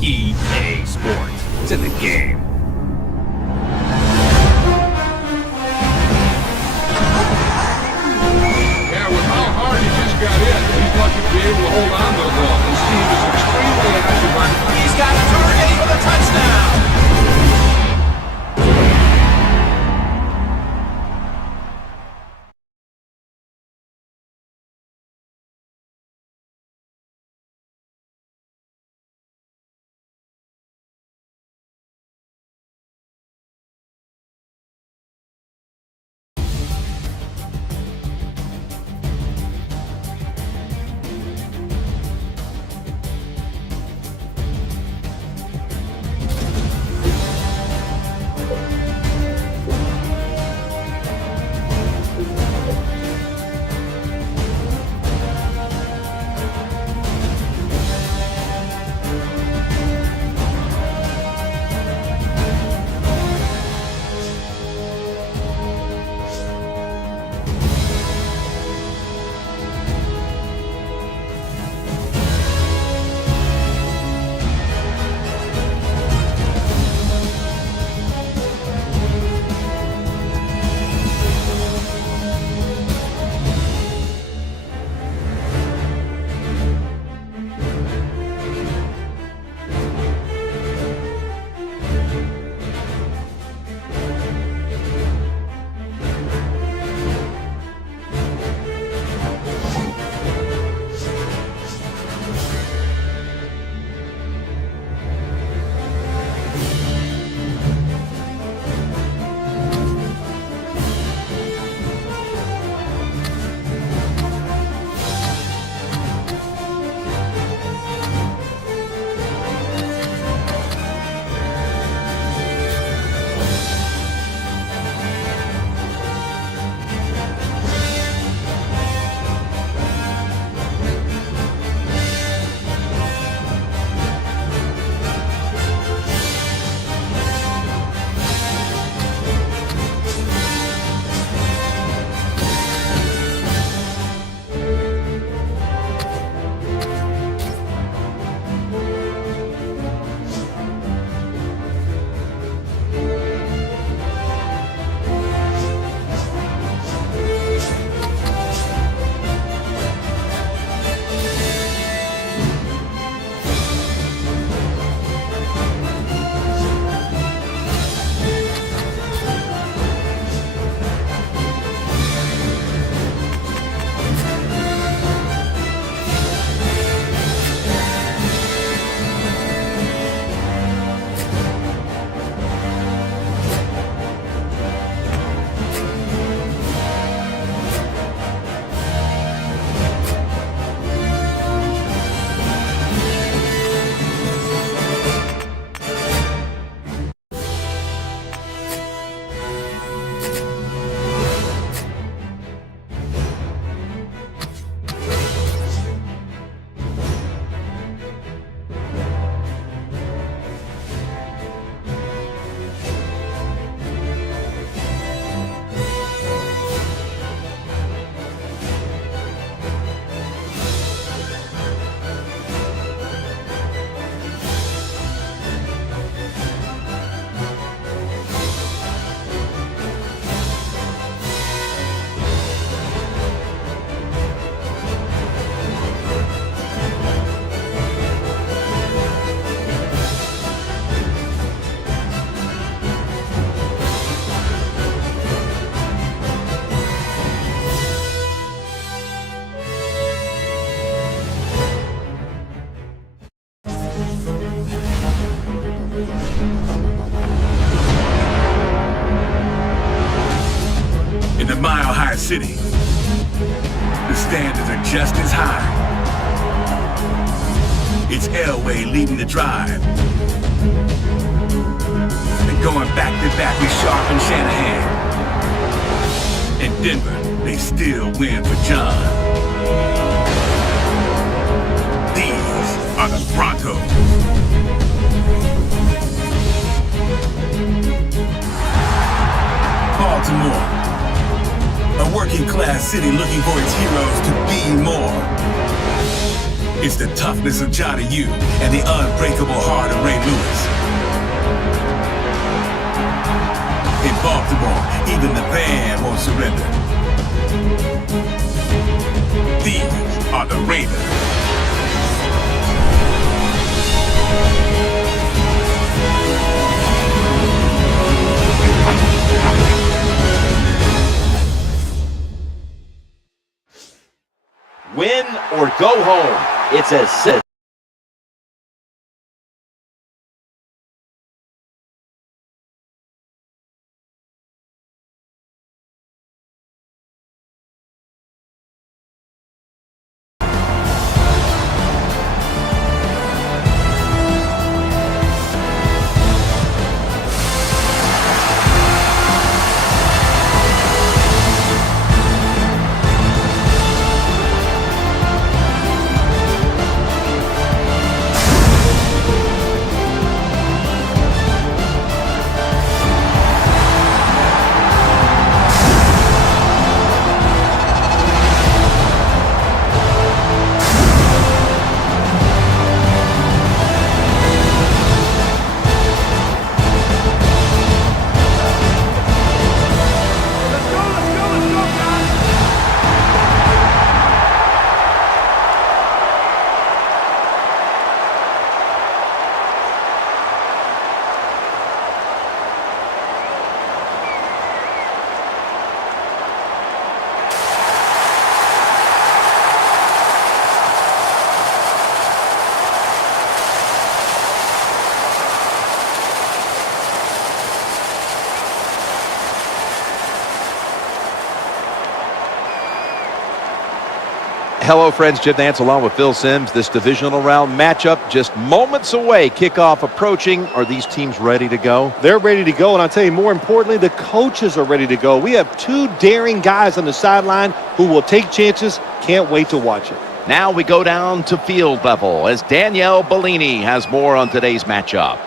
EA Sports. It's in the game. Yeah, with how hard he just got in, he's lucky to be able to hold on to the ball. This team is extremely active on. He's got a target for the touchdown. In the Mile High City, the standards are just as high. It's Elway leading the drive. And going back to back with Sharp and Shanahan. In Denver, they still win for John. These are the Broncos. Baltimore, a working class city looking for its heroes to be more. It's the toughness of Johnny U and the unbreakable heart of Ray Lewis. In Baltimore, even the band won't surrender. These are the Raiders. Win or go home. It's as simple. Hello, friends. Jim Nance along with Phil Simms. This divisional round matchup just moments away. Kickoff approaching. Are these teams ready to go? They're ready to go, and I'll tell you, more importantly, the coaches are ready to go. We have two daring guys on the sideline who will take chances. Can't wait to watch it. Now we go down to field level as Danielle Bellini has more on today's matchup.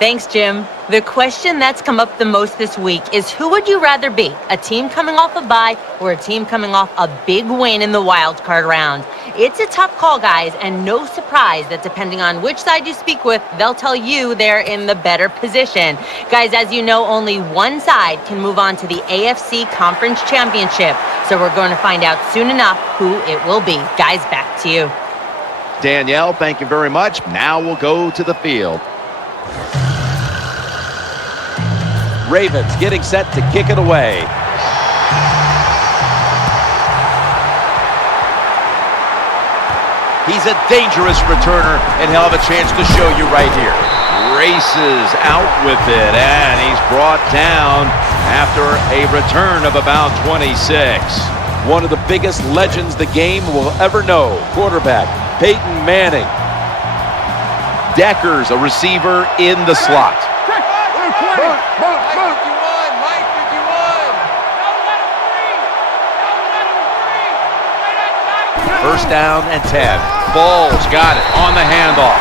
Thanks, Jim. The question that's come up the most this week is, who would you rather be? A team coming off a bye or a team coming off a big win in the wild card round? It's a tough call, guys, and no surprise that depending on which side you speak with, they'll tell you they're in the better position. Guys, as you know, only one side can move on to the AFC Conference Championship, so we're going to find out soon enough who it will be. Guys, back to you. Danielle, thank you very much. Now we'll go to the field. Ravens getting set to kick it away. He's a dangerous returner, and he'll have a chance to show you right here. Races out with it, and he's brought down after a return of about 26. One of the biggest legends the game will ever know. Quarterback Peyton Manning. Deckers, a receiver in the slot. First down and 10. Ball's got it on the handoff.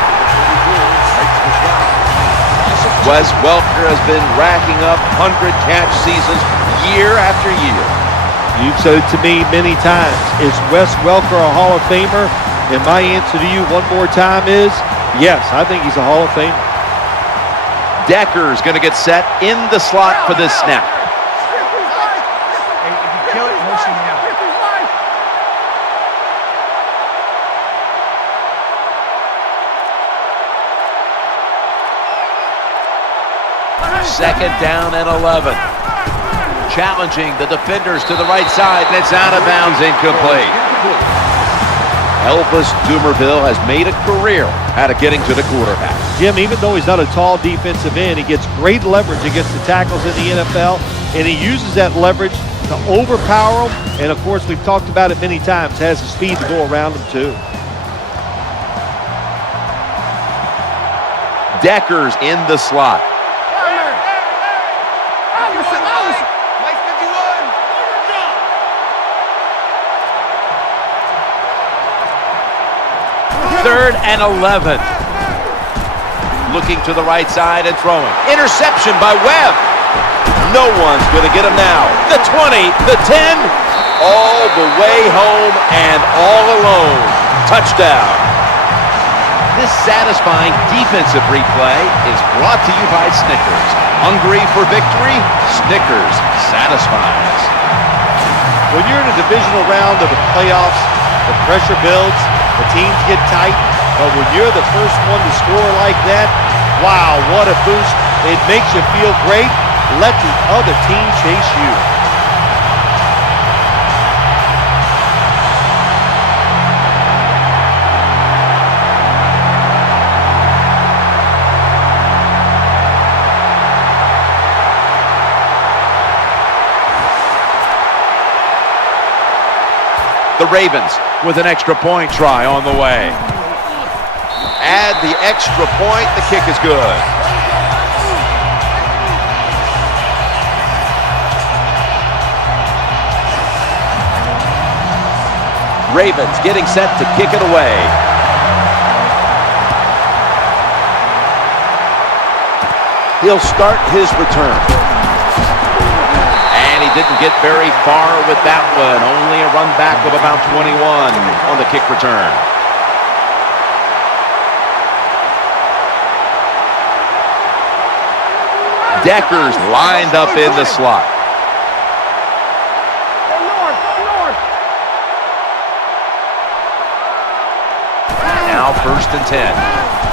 Wes Welker has been racking up 100-catch seasons year after year. You've said it to me many times. Is Wes Welker a Hall of Famer? And my answer to you one more time is, yes, I think he's a Hall of Famer. Decker's going to get set in the slot for this snap. Second down and 11. Challenging the defenders to the right side, and it's out of bounds, incomplete. Elvis Dumerville has made a career out of getting to the quarterback. Jim, even though he's not a tall defensive end, he gets great leverage against the tackles in the NFL, and he uses that leverage to overpower them. And, of course, we've talked about it many times, has the speed to go around them, too. Deckers in the slot. Third and 11. Looking to the right side and throwing. Interception by Webb. No one's going to get him now. The 20, the 10, all the way home and all alone. Touchdown. This satisfying defensive replay is brought to you by Snickers. Hungry for victory? Snickers satisfies. When you're in a divisional round of the playoffs, the pressure builds, the teams get tight, but when you're the first one to score like that, wow, what a boost. It makes you feel great. Let the other team chase you. The Ravens with an extra point try on the way. Add the extra point. The kick is good. Ravens getting set to kick it away. He'll start his return. And he didn't get very far with that one. Only a run back of about 21 on the kick return. Decker's lined up in the slot. Now 1st and 10.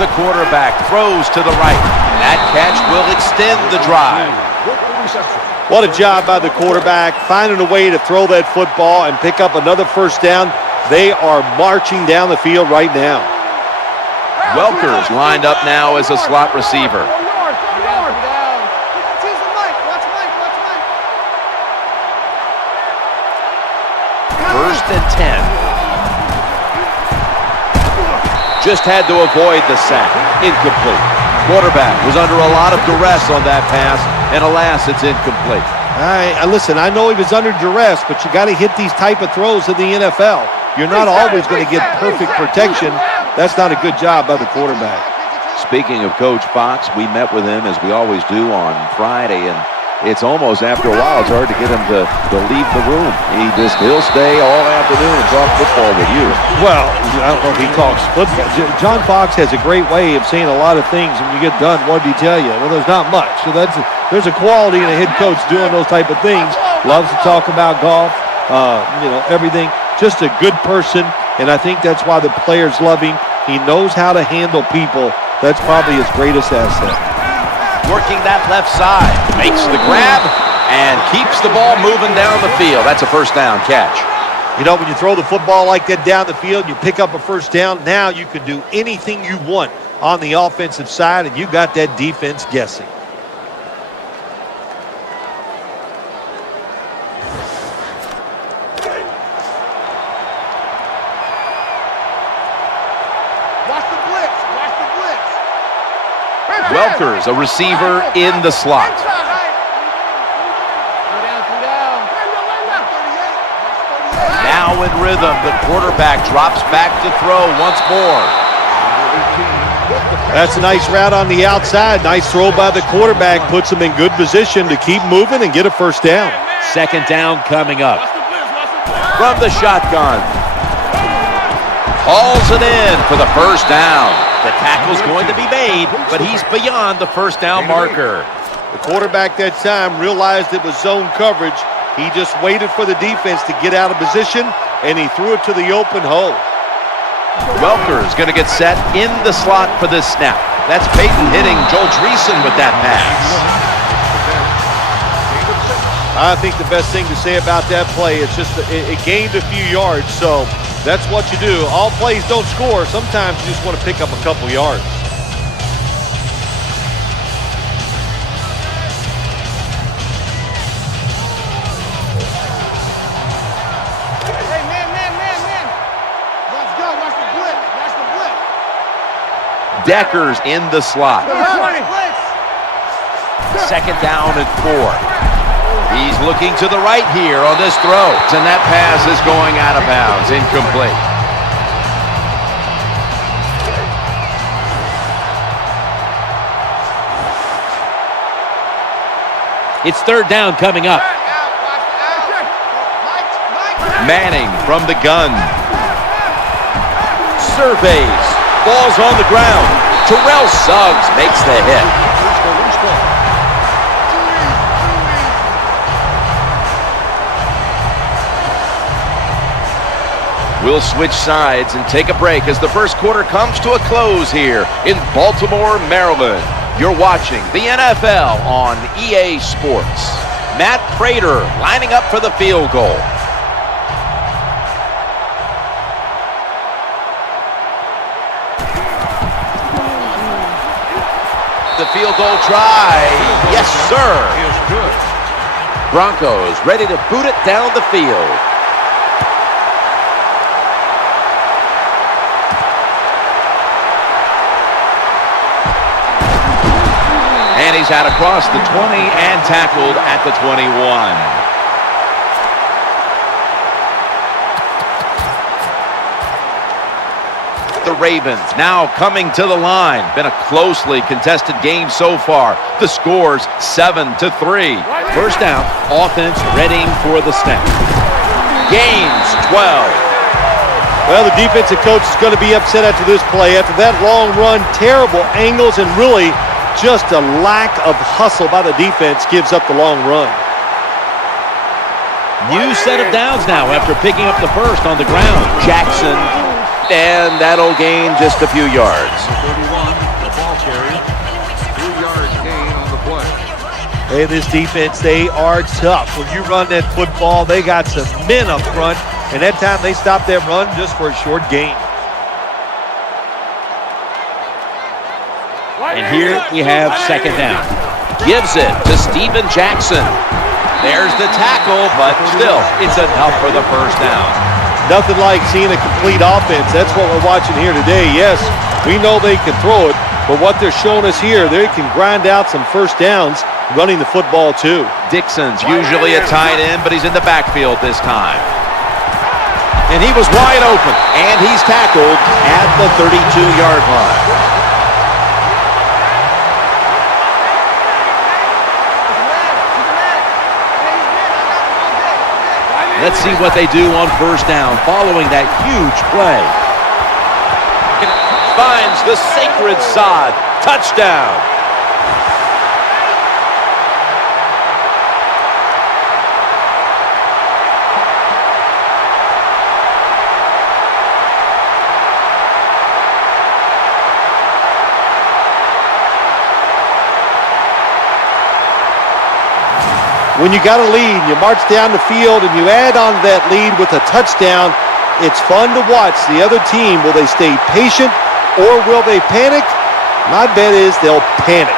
The quarterback throws to the right. That catch will extend the drive. What a job by the quarterback, finding a way to throw that football and pick up another first down. They are marching down the field right now. Welker's lined up now as a slot receiver. First and 10. Just had to avoid the sack. Incomplete. Quarterback was under a lot of duress on that pass, and alas, it's incomplete. Listen, I know he was under duress, but you got to hit these type of throws in the NFL. You're not always going to get perfect protection. That's not a good job by the quarterback. Speaking of Coach Fox, we met with him, as we always do, on Friday, and it's almost, after a while, it's hard to get him to leave the room. He'll stay all afternoon and talk football with you. Well, I don't know if he talks football. John Fox has a great way of saying a lot of things. When you get done, what did he tell you? Well, there's not much. So there's a quality in a head coach doing those type of things. Loves to talk about golf, everything. Just a good person, and I think that's why the players love him. He knows how to handle people. That's probably his greatest asset. Working that left side, makes the grab, and keeps the ball moving down the field. That's a first down catch. You know, when you throw the football like that down the field, you pick up a first down, now you can do anything you want on the offensive side, and you got that defense guessing. Welker's a receiver in the slot. Now in rhythm, the quarterback drops back to throw once more. That's a nice route on the outside. Nice throw by the quarterback. Puts him in good position to keep moving and get a first down. Second down coming up. From the shotgun. Hauls it in for the first down. The tackle's going to be made, but he's beyond the first down marker. The quarterback that time realized it was zone coverage. He just waited for the defense to get out of position, and he threw it to the open hole. Welker's going to get set in the slot for this snap. That's Peyton hitting Joel Dreesen with that pass. I think the best thing to say about that play is just it gained a few yards, so that's what you do. All plays don't score. Sometimes you just want to pick up a couple yards. Hey, man. Let's go. Watch the blitz. Decker's in the slot. Second down and 4. He's looking to the right here on this throw. And that pass is going out of bounds. Incomplete. It's third down coming up. Manning from the gun. Surveys. ball's on the ground. Terrell Suggs makes the hit. We'll switch sides and take a break as the first quarter comes to a close here in Baltimore, Maryland. You're watching the NFL on EA Sports. Matt Prater lining up for the field goal. The field goal try. Yes, sir. Is good. Broncos ready to boot it down the field. And he's out across the 20 and tackled at the 21. The Ravens now coming to the line. Been a closely contested game so far. The score's 7-3. First down, offense readying for the snap. Gains 12. Well, the defensive coach is going to be upset after this play. After that long run, terrible angles, and really just a lack of hustle by the defense gives up the long run. New set of downs now after picking up the first on the ground. Jackson, and that'll gain just a few yards. 31, the ball carrier. 3 yards gain on the play. Hey, this defense, they are tough. When you run that football, they got some men up front, and that time they stopped that run just for a short gain. And here we have second down. Gives it to Steven Jackson. There's the tackle, but still, it's enough for the first down. Nothing like seeing a complete offense. That's what we're watching here today. Yes, we know they can throw it, but what they're showing us here, they can grind out some first downs running the football too. Dixon's usually a tight end, but he's in the backfield this time. And he was wide open, and he's tackled at the 32-yard line. Let's see what they do on first down following that huge play. It finds the sacred sod. Touchdown. When you got a lead, you march down the field and you add on to that lead with a touchdown, it's fun to watch the other team. Will they stay patient or will they panic? My bet is they'll panic.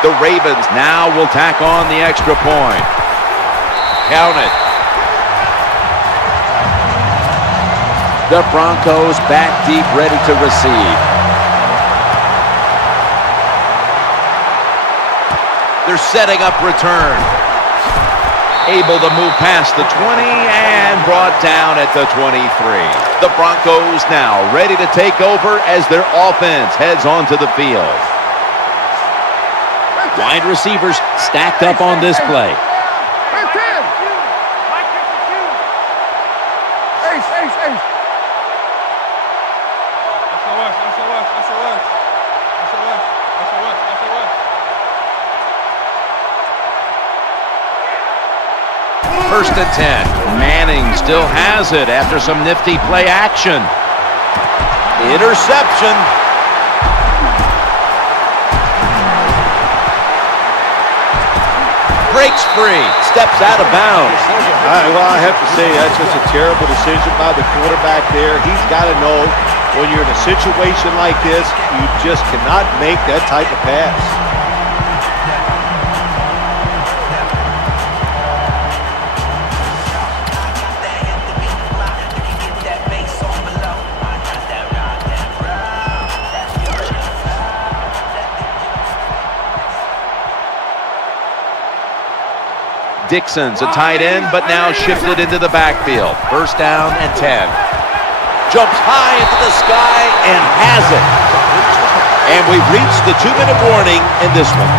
The Ravens now will tack on the extra point. Count it. The Broncos back deep, ready to receive. They're setting up return. Able to move past the 20 and brought down at the 23. The Broncos now ready to take over as their offense heads onto the field. Wide receivers stacked up on this play. First and 10. Manning still has it after some nifty play action. Interception. Breaks free. Steps out of bounds. I have to say that's just a terrible decision by the quarterback there. He's got to know when you're in a situation like this, you just cannot make that type of pass. Dixon's a tight end, but now shifted into the backfield. First down and 10. Jumps high into the sky and has it. And we've reached the 2-minute warning in this one.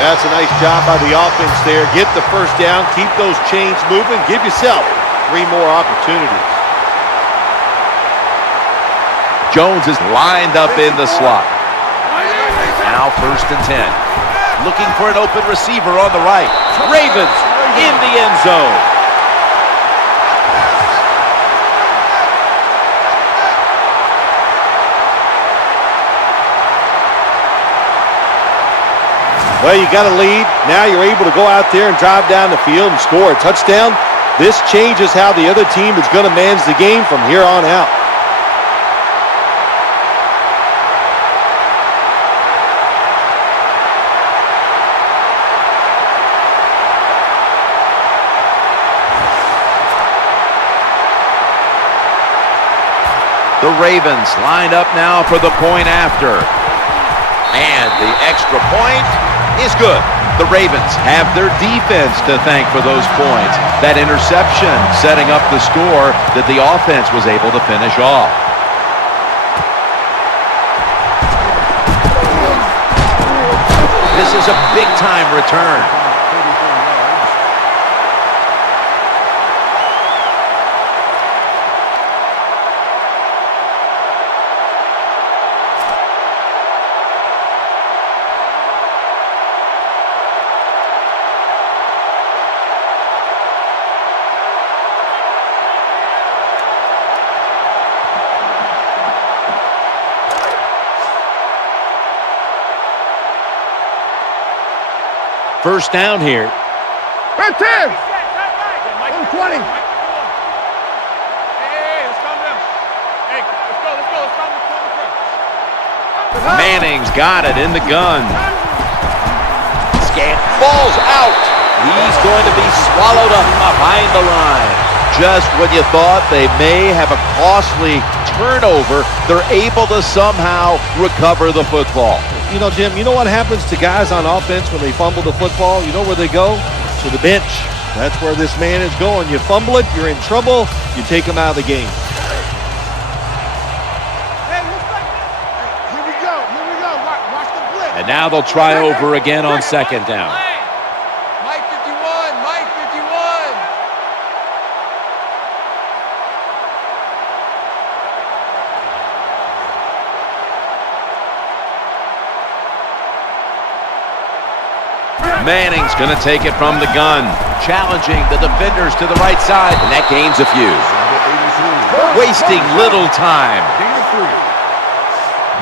That's a nice job by the offense there. Get the first down, keep those chains moving, give yourself 3 more opportunities. Jones is lined up in the slot. Now 1st and 10. Looking for an open receiver on the right. Ravens in the end zone. Well, you got a lead. Now you're able to go out there and drive down the field and score a touchdown. This changes how the other team is going to manage the game from here on out. The Ravens lined up now for the point after. And the extra point is good. The Ravens have their defense to thank for those points. That interception setting up the score that the offense was able to finish off. This is a big-time return. First down here. Red 10! 120. Hey, let's calm down. Hey, let's go. Manning's got it in the gun. Scant falls out. He's going to be swallowed up behind the line. Just when you thought they may have a costly turnover, they're able to somehow recover the football. You know, Jim, you know what happens to guys on offense when they fumble the football? You know where they go? To the bench. That's where this man is going. You fumble it, you're in trouble, you take him out of the game. Hey, looks like this. Here we go. Watch the blitz. And now they'll try over again on 2nd down. Mike 51. Manning's going to take it from the gun, challenging the defenders to the right side, and that gains a few. Wasting little time.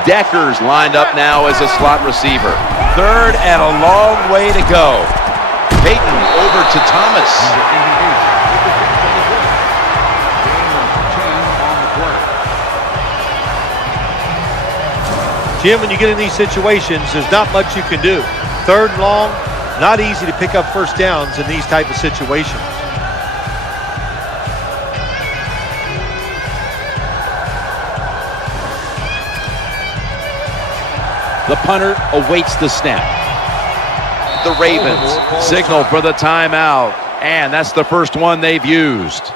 Decker's lined up now as a slot receiver. 3rd and a long way to go. Peyton over to Thomas. Jim, when you get in these situations, there's not much you can do. 3rd and long, not easy to pick up first downs in these type of situations. The punter awaits the snap. The Ravens signal for the timeout, and that's the first one they've used.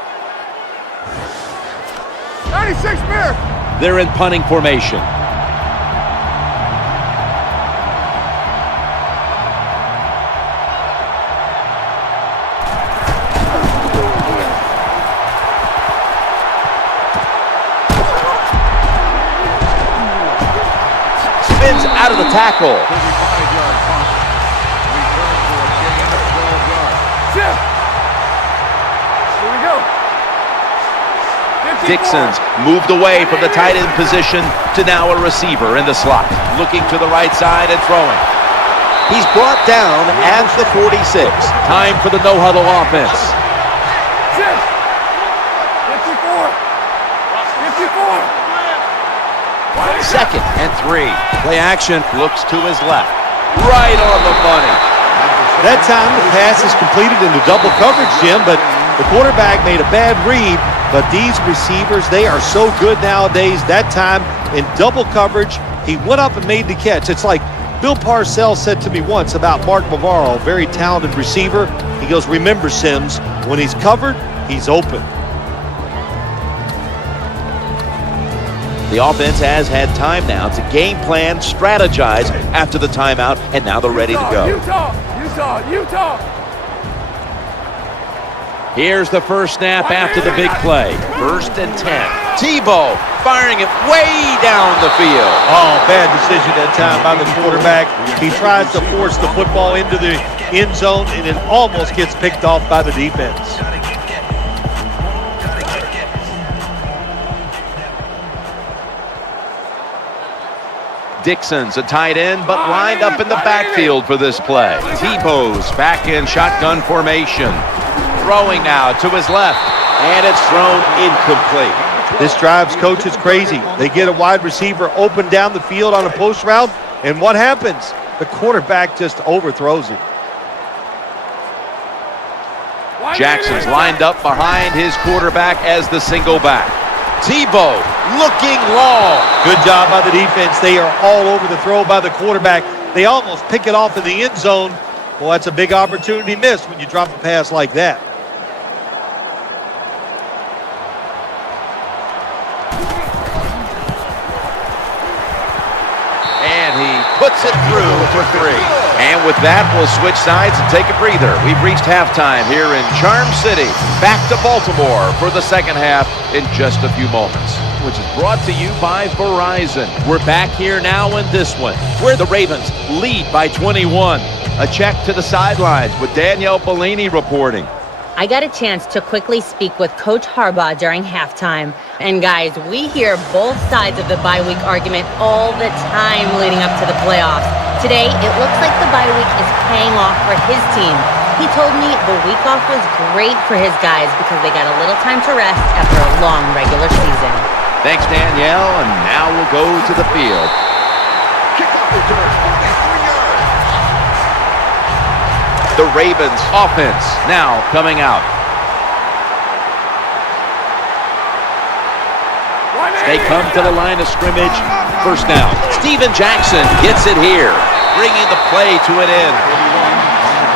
96 Bear. They're in punting formation. Spins out of the tackle. 35-yard punt. Return for a gain of 12 yards. Here we go. 54. Dixon's moved away from the tight end position to now a receiver in the slot. Looking to the right side and throwing. He's brought down at the 46. Time for the no-huddle offense. 54. 2nd and 3. Play action, looks to his left. Right on the money. That time the pass is completed into double coverage, Jim, but the quarterback made a bad read. But these receivers, they are so good nowadays. That time in double coverage, he went up and made the catch. It's like Bill Parcells said to me once about Mark Bavaro, a very talented receiver. He goes, remember, Sims, when he's covered, he's open. The offense has had time now to game plan, strategize after the timeout, and now they're ready to go. Utah. Here's the first snap after the big play. 1st and 10. Tebow firing it way down the field. Oh, bad decision that time by the quarterback. He tries to force the football into the end zone, and it almost gets picked off by the defense. Dixon's a tight end, but lined up in the backfield for this play. Tebow's back in shotgun formation. Throwing now to his left, and it's thrown incomplete. This drives coaches crazy. They get a wide receiver open down the field on a post route, and what happens? The quarterback just overthrows it. Jackson's lined up behind his quarterback as the single back. Tebow looking long. Good job by the defense. They are all over the throw by the quarterback. They almost pick it off in the end zone. Well, that's a big opportunity missed when you drop a pass like that. And he puts it through for 3. And with that, we'll switch sides and take a breather. We've reached halftime here in Charm City. Back to Baltimore for the second half in just a few moments, which is brought to you by Verizon. We're back here now in this one, where the Ravens lead by 21. A check to the sidelines with Danielle Bellini reporting. I got a chance to quickly speak with Coach Harbaugh during halftime. And guys, we hear both sides of the bye week argument all the time leading up to the playoffs. Today, it looks like the bye week is paying off for his team. He told me the week off was great for his guys because they got a little time to rest after a long regular season. Thanks, Danielle, and now we'll go to the field. Kickoff return, 43 yards. The Ravens offense now coming out. They come to the line of scrimmage. First down. Steven Jackson gets it here, bringing the play to an end.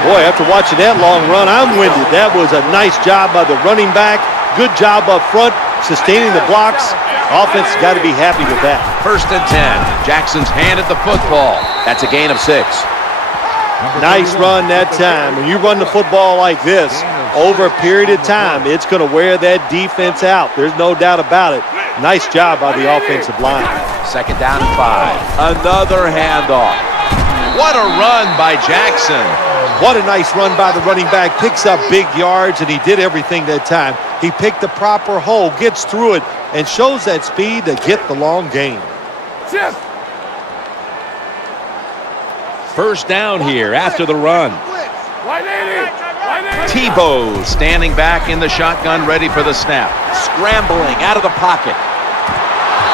Boy, after watching that long run, I'm winded. That was a nice job by the running back. Good job up front, sustaining the blocks. Offense has got to be happy with that. 1st and 10. Jackson's handed the football. That's a gain of 6. Nice run that time. When you run the football like this, over a period of time, it's going to wear that defense out. There's no doubt about it. Nice job by the offensive line. 2nd down and 5. Another handoff. What a run by Jackson. What a nice run by the running back. Picks up big yards, and he did everything that time. He picked the proper hole, gets through it, and shows that speed to get the long gain. 1st down here after the run. Tebow standing back in the shotgun, ready for the snap. Scrambling out of the pocket.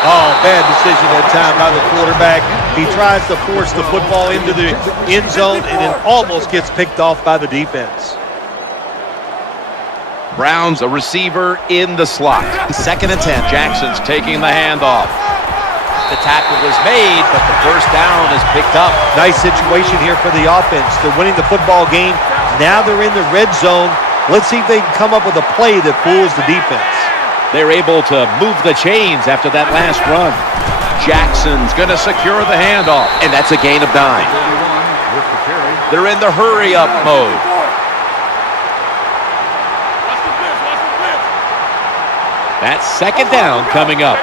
Oh, bad decision that time by the quarterback. He tries to force the football into the end zone, and it almost gets picked off by the defense. Brown's a receiver in the slot. 2nd and 10. Jackson's taking the handoff. The tackle was made, but the 1st down is picked up. Nice situation here for the offense. They're winning the football game. Now they're in the red zone. Let's see if they can come up with a play that fools the defense. They're able to move the chains after that last run. Jackson's going to secure the handoff, and that's a gain of 9. They're in the hurry-up mode. That's 2nd down coming up.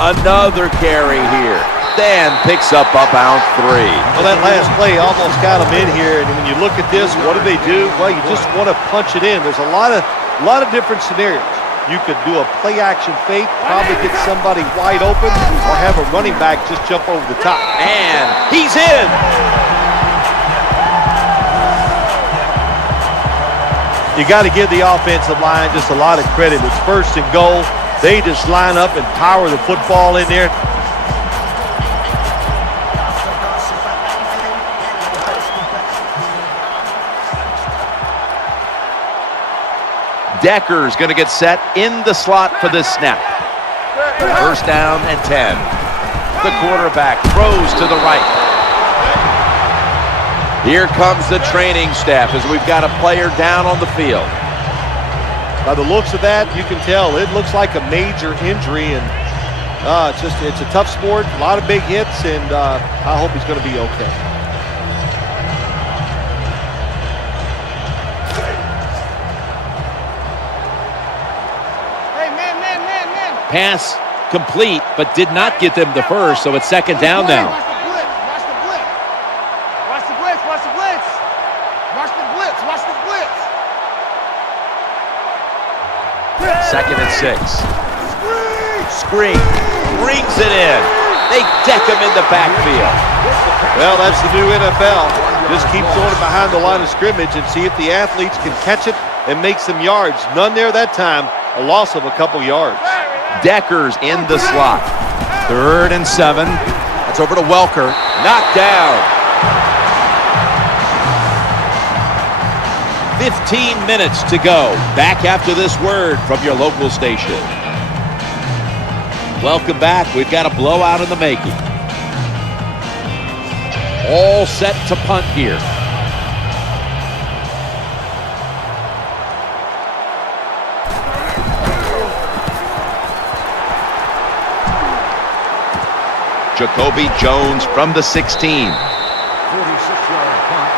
Another carry here. Dan picks up about 3. Well, that last play almost got them in here, and when you look at this, what do they do? Well, you just want to punch it in. There's a lot of different scenarios. You could do a play-action fake, probably get somebody wide open, or have a running back just jump over the top. And he's in. You got to give the offensive line just a lot of credit. It's 1st and goal. They just line up and power the football in there. Decker's going to get set in the slot for this snap. 1st down and 10. The quarterback throws to the right. Here comes the training staff as we've got a player down on the field. By the looks of that, you can tell it looks like a major injury, and it's a tough sport, a lot of big hits, and I hope he's going to be okay. Hey, man. Pass complete, but did not get them the first, so it's second down now. Watch the blitz. Watch the blitz. Watch the blitz. Watch the blitz. Watch the blitz. Second and 6. Screen. Brings it in. They deck him in the backfield. Well, that's the new NFL. Just keep throwing it behind the line of scrimmage and see if the athletes can catch it and make some yards. None there that time. A loss of a couple yards. Deckers in the slot. 3rd and 7. That's over to Welker. Knocked down. 15 minutes to go. Back after this word from your local station. Welcome back. We've got a blowout in the making. All set to punt here. Jacoby Jones from the 16. 46-yard punt.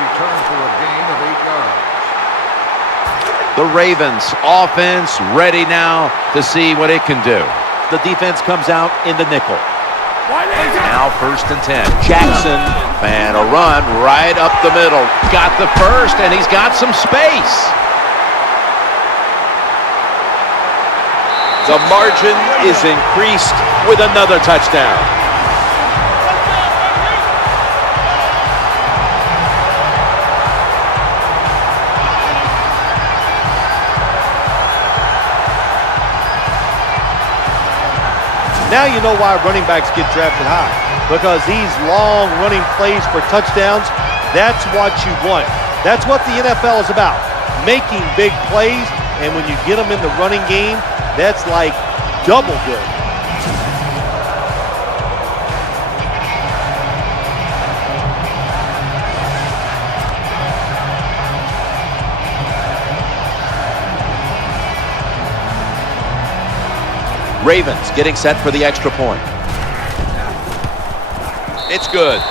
Return for a gain of 8 yards. The Ravens offense ready now to see what it can do. The defense comes out in the nickel. Now 1st and 10. Jackson, and a run right up the middle. Got the first, and he's got some space. The margin is increased with another touchdown. Now you know why running backs get drafted high. Because these long running plays for touchdowns, that's what you want. That's what the NFL is about. Making big plays, and when you get them in the running game, that's like double good. Ravens getting set for the extra point. It's good.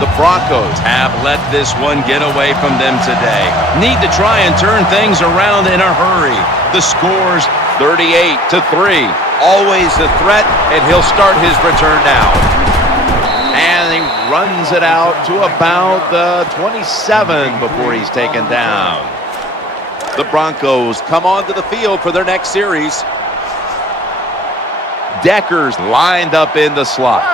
The Broncos have let this one get away from them today. Need to try and turn things around in a hurry. The score's 38-3. Always a threat, and he'll start his return now. And he runs it out to about the 27 before he's taken down. The Broncos come onto the field for their next series. Deckers lined up in the slot.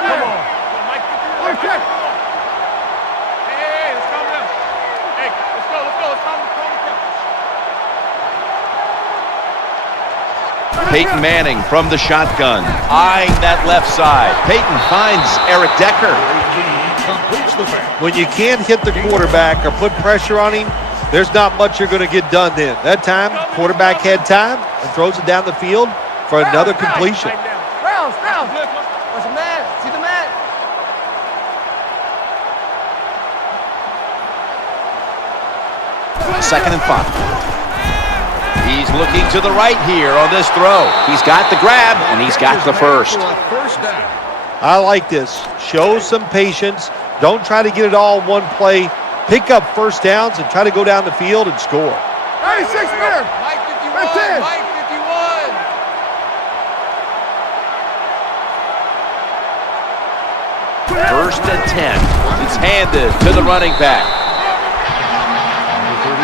Peyton Manning from the shotgun, eyeing that left side. Peyton finds Eric Decker. When you can't hit the quarterback or put pressure on him, there's not much you're going to get done then. That time, quarterback had time and throws it down the field for another completion. Rounds. What's the man? See the man? Second and 5. He's looking to the right here on this throw. He's got the grab, and he's got the first. I like this. Show some patience. Don't try to get it all in one play. Pick up first downs and try to go down the field and score. 36 man. Mike 51. Mike 51. First and 10. It's handed to the running back.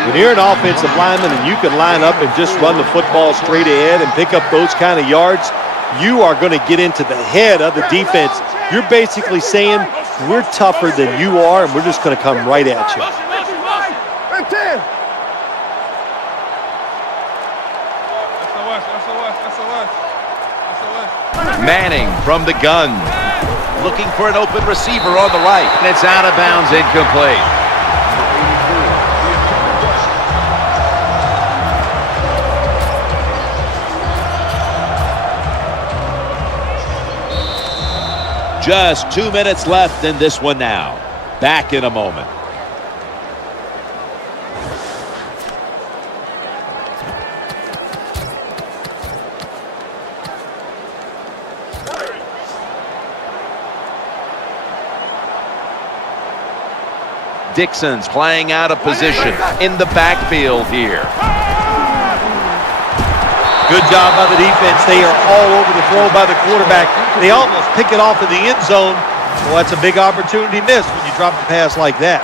When you're an offensive lineman and you can line up and just run the football straight ahead and pick up those kind of yards, you are going to get into the head of the defense. You're basically saying, we're tougher than you are, and we're just going to come right at you. Manning from the gun. Looking for an open receiver on the right. And it's out of bounds, incomplete. Just 2 minutes left in this one now. Back in a moment. Dixon's playing out of position in the backfield here. Good job by the defense. They are all over the throw by the quarterback. They almost pick it off in the end zone. Well, that's a big opportunity missed when you drop the pass like that.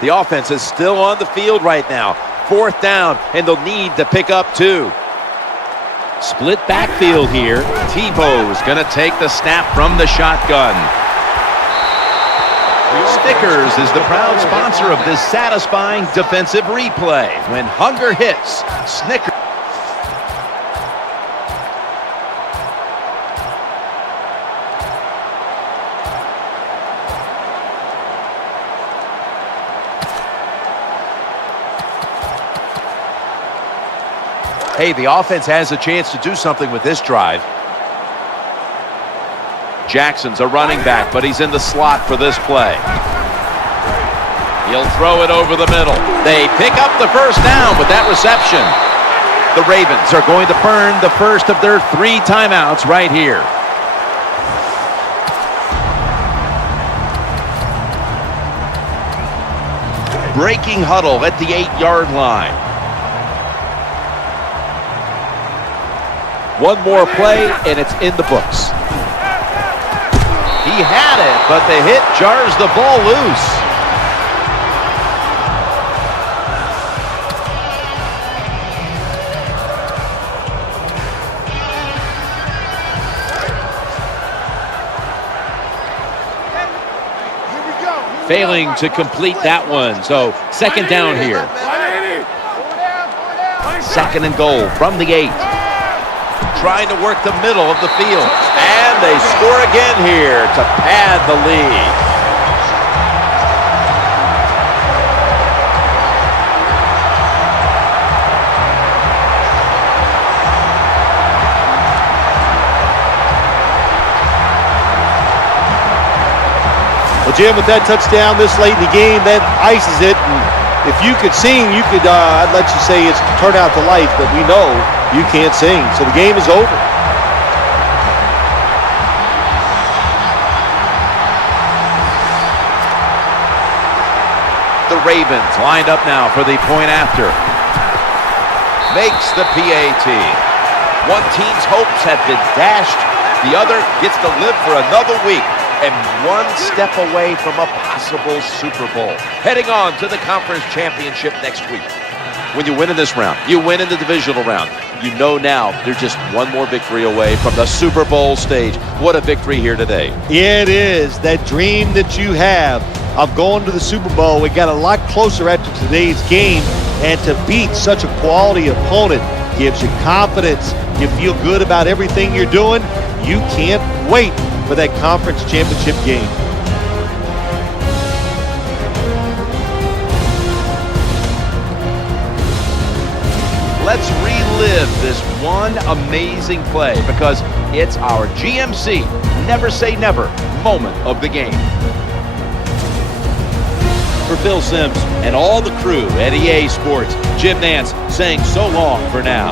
The offense is still on the field right now. 4th down, and they'll need to pick up 2. Split backfield here. Tebow's going to take the snap from the shotgun. Snickers is the proud sponsor of this satisfying defensive replay. When hunger hits, Snickers. Hey, the offense has a chance to do something with this drive. Jackson's a running back, but he's in the slot for this play. He'll throw it over the middle. They pick up the first down with that reception. The Ravens are going to burn the first of their 3 timeouts right here. Breaking huddle at the 8-yard line. One more play, and it's in the books. He had it, but the hit jars the ball loose. Failing to complete that one, so 2nd down here. 2nd and goal from the 8. Trying to work the middle of the field. And they score again here to pad the lead. Well, Jim, with that touchdown this late in the game, that ices it. And if you could sing, I'd let you say it's turn out the lights, but we know you can't sing, so the game is over. The Ravens lined up now for the point after. Makes the PAT. One team's hopes have been dashed. The other gets to live for another week and one step away from a possible Super Bowl. Heading on to the conference championship next week. When you win in this round, you win in the divisional round. You know now they're just one more victory away from the Super Bowl stage. What a victory here today. Yeah, it is. That dream that you have of going to the Super Bowl, it got a lot closer after today's game, and to beat such a quality opponent gives you confidence. You feel good about everything you're doing. You can't wait for that conference championship game. Let's relive this one amazing play because it's our GMC Never Say Never moment of the game. For Phil Simms and all the crew at EA Sports, Jim Nance saying so long for now.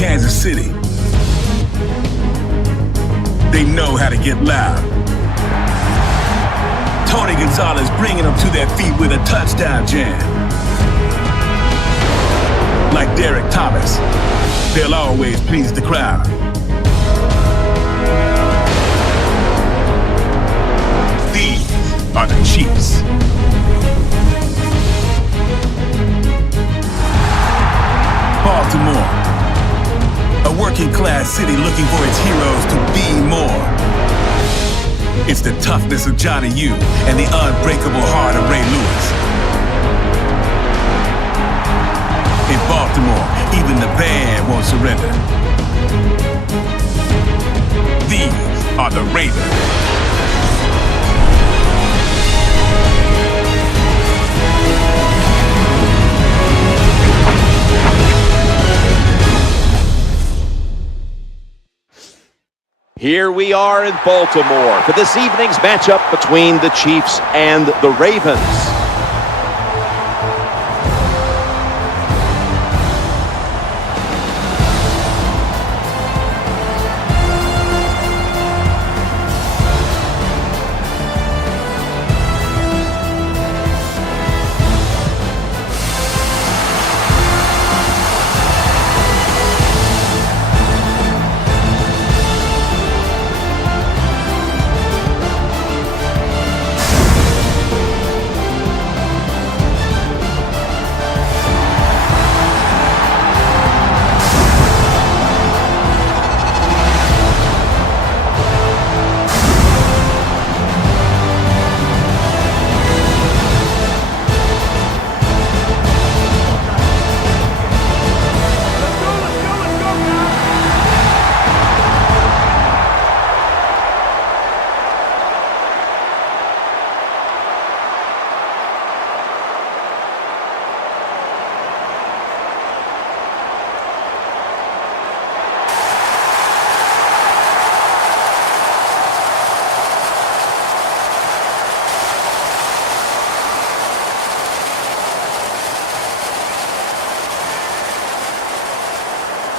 Kansas City. They know how to get loud. Tony Gonzalez bringing them to their feet with a touchdown jam. Like Derek Thomas, they'll always please the crowd. These are the Chiefs. Baltimore, a working-class city looking for its heroes to be more. It's the toughness of Johnny U and the unbreakable heart of Ray Lewis. In Baltimore, even the band won't surrender. These are the Ravens. Here we are in Baltimore for this evening's matchup between the Chiefs and the Ravens.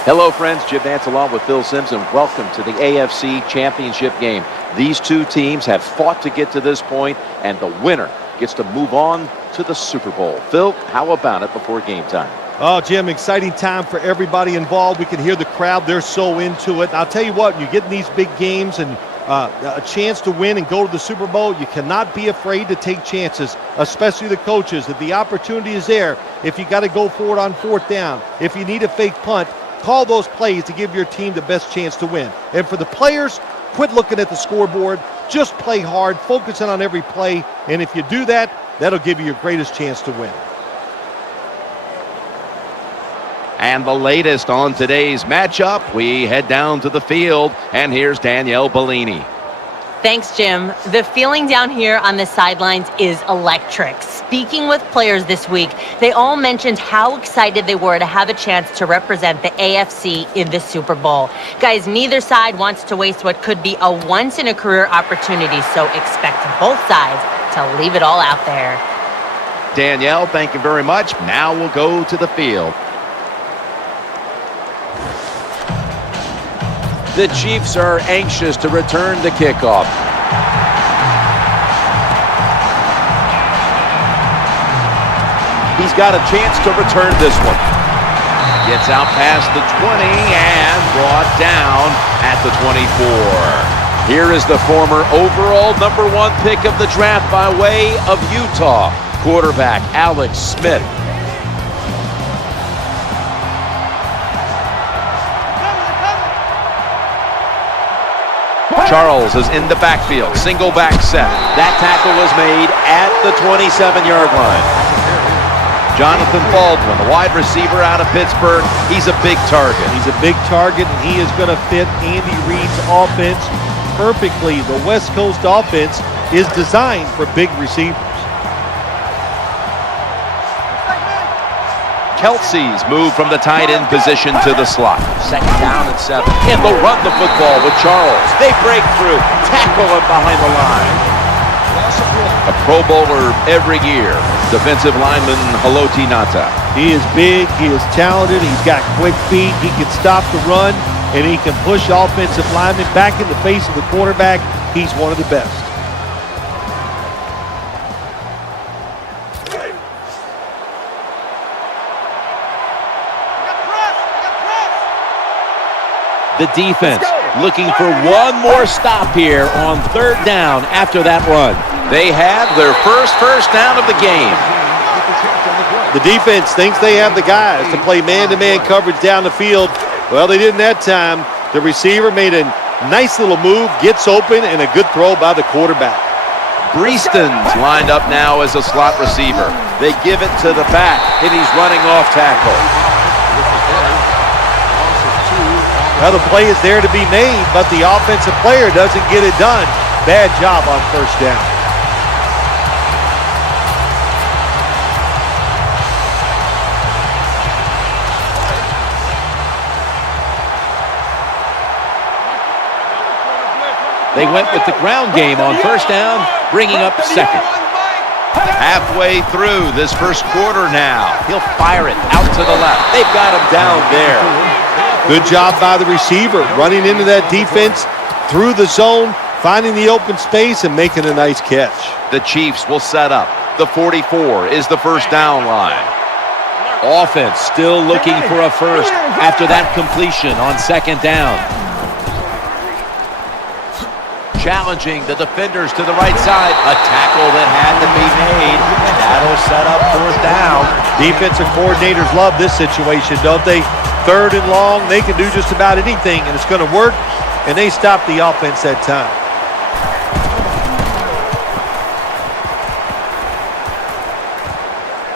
Hello, friends. Jim Nantz along with Phil Simms, and welcome to the AFC Championship game. These two teams have fought to get to this point, and the winner gets to move on to the Super Bowl. Phil, how about it before game time? Oh, Jim, exciting time for everybody involved. We can hear the crowd. They're so into it. I'll tell you what, you get in these big games and a chance to win and go to the Super Bowl, you cannot be afraid to take chances, especially the coaches. If the opportunity is there, if you got to go for it on fourth down, if you need a fake punt, call those plays to give your team the best chance to win. And for the players, quit looking at the scoreboard. Just play hard, focusing on every play. And if you do that, that'll give you your greatest chance to win. And the latest on today's matchup, we head down to the field, and here's Danielle Bellini. Thanks, Jim. The feeling down here on the sidelines is electric. Speaking with players this week, they all mentioned how excited they were to have a chance to represent the AFC in the Super Bowl. Guys, neither side wants to waste what could be a once-in-a-career opportunity, so expect both sides to leave it all out there. Danielle, thank you very much. Now we'll go to the field. The Chiefs are anxious to return the kickoff. He's got a chance to return this one. Gets out past the 20 and brought down at the 24. Here is the former overall #1 pick of the draft by way of Utah, quarterback Alex Smith. Charles is in the backfield, single back set. That tackle was made at the 27-yard line. Jonathan Baldwin, the wide receiver out of Pittsburgh, he's a big target. He's a big target, and he is going to fit Andy Reid's offense perfectly. The West Coast offense is designed for big receivers. Kelsey's moved from the tight end position to the slot. Second down and 7. And they'll run the football with Charles. They break through, tackle him behind the line. A Pro Bowler every year, defensive lineman Haloti Ngata. He is big, he is talented, he's got quick feet, he can stop the run, and he can push offensive linemen back in the face of the quarterback. He's one of the best. The defense looking for one more stop here on third down after that run. They have their first down of the game. The defense thinks they have the guys to play man-to-man coverage down the field. Well, they didn't that time. The receiver made a nice little move, gets open, and a good throw by the quarterback. Breaston's lined up now as a slot receiver. They give it to the back, and he's running off tackle. Well, the play is there to be made, but the offensive player doesn't get it done. Bad job on first down. They went with the ground game on first down, bringing up second. Halfway through this first quarter now. He'll fire it out to the left. They've got him down there. Good job by the receiver, running into that defense through the zone, finding the open space, and making a nice catch. The Chiefs will set up. The 44 is the first down line. Offense still looking for a first after that completion on second down. Challenging the defenders to the right side. A tackle that had to be made, and that'll set up fourth down. Defensive coordinators love this situation, don't they? Third and long, they can do just about anything, and it's going to work, and they stop the offense that time.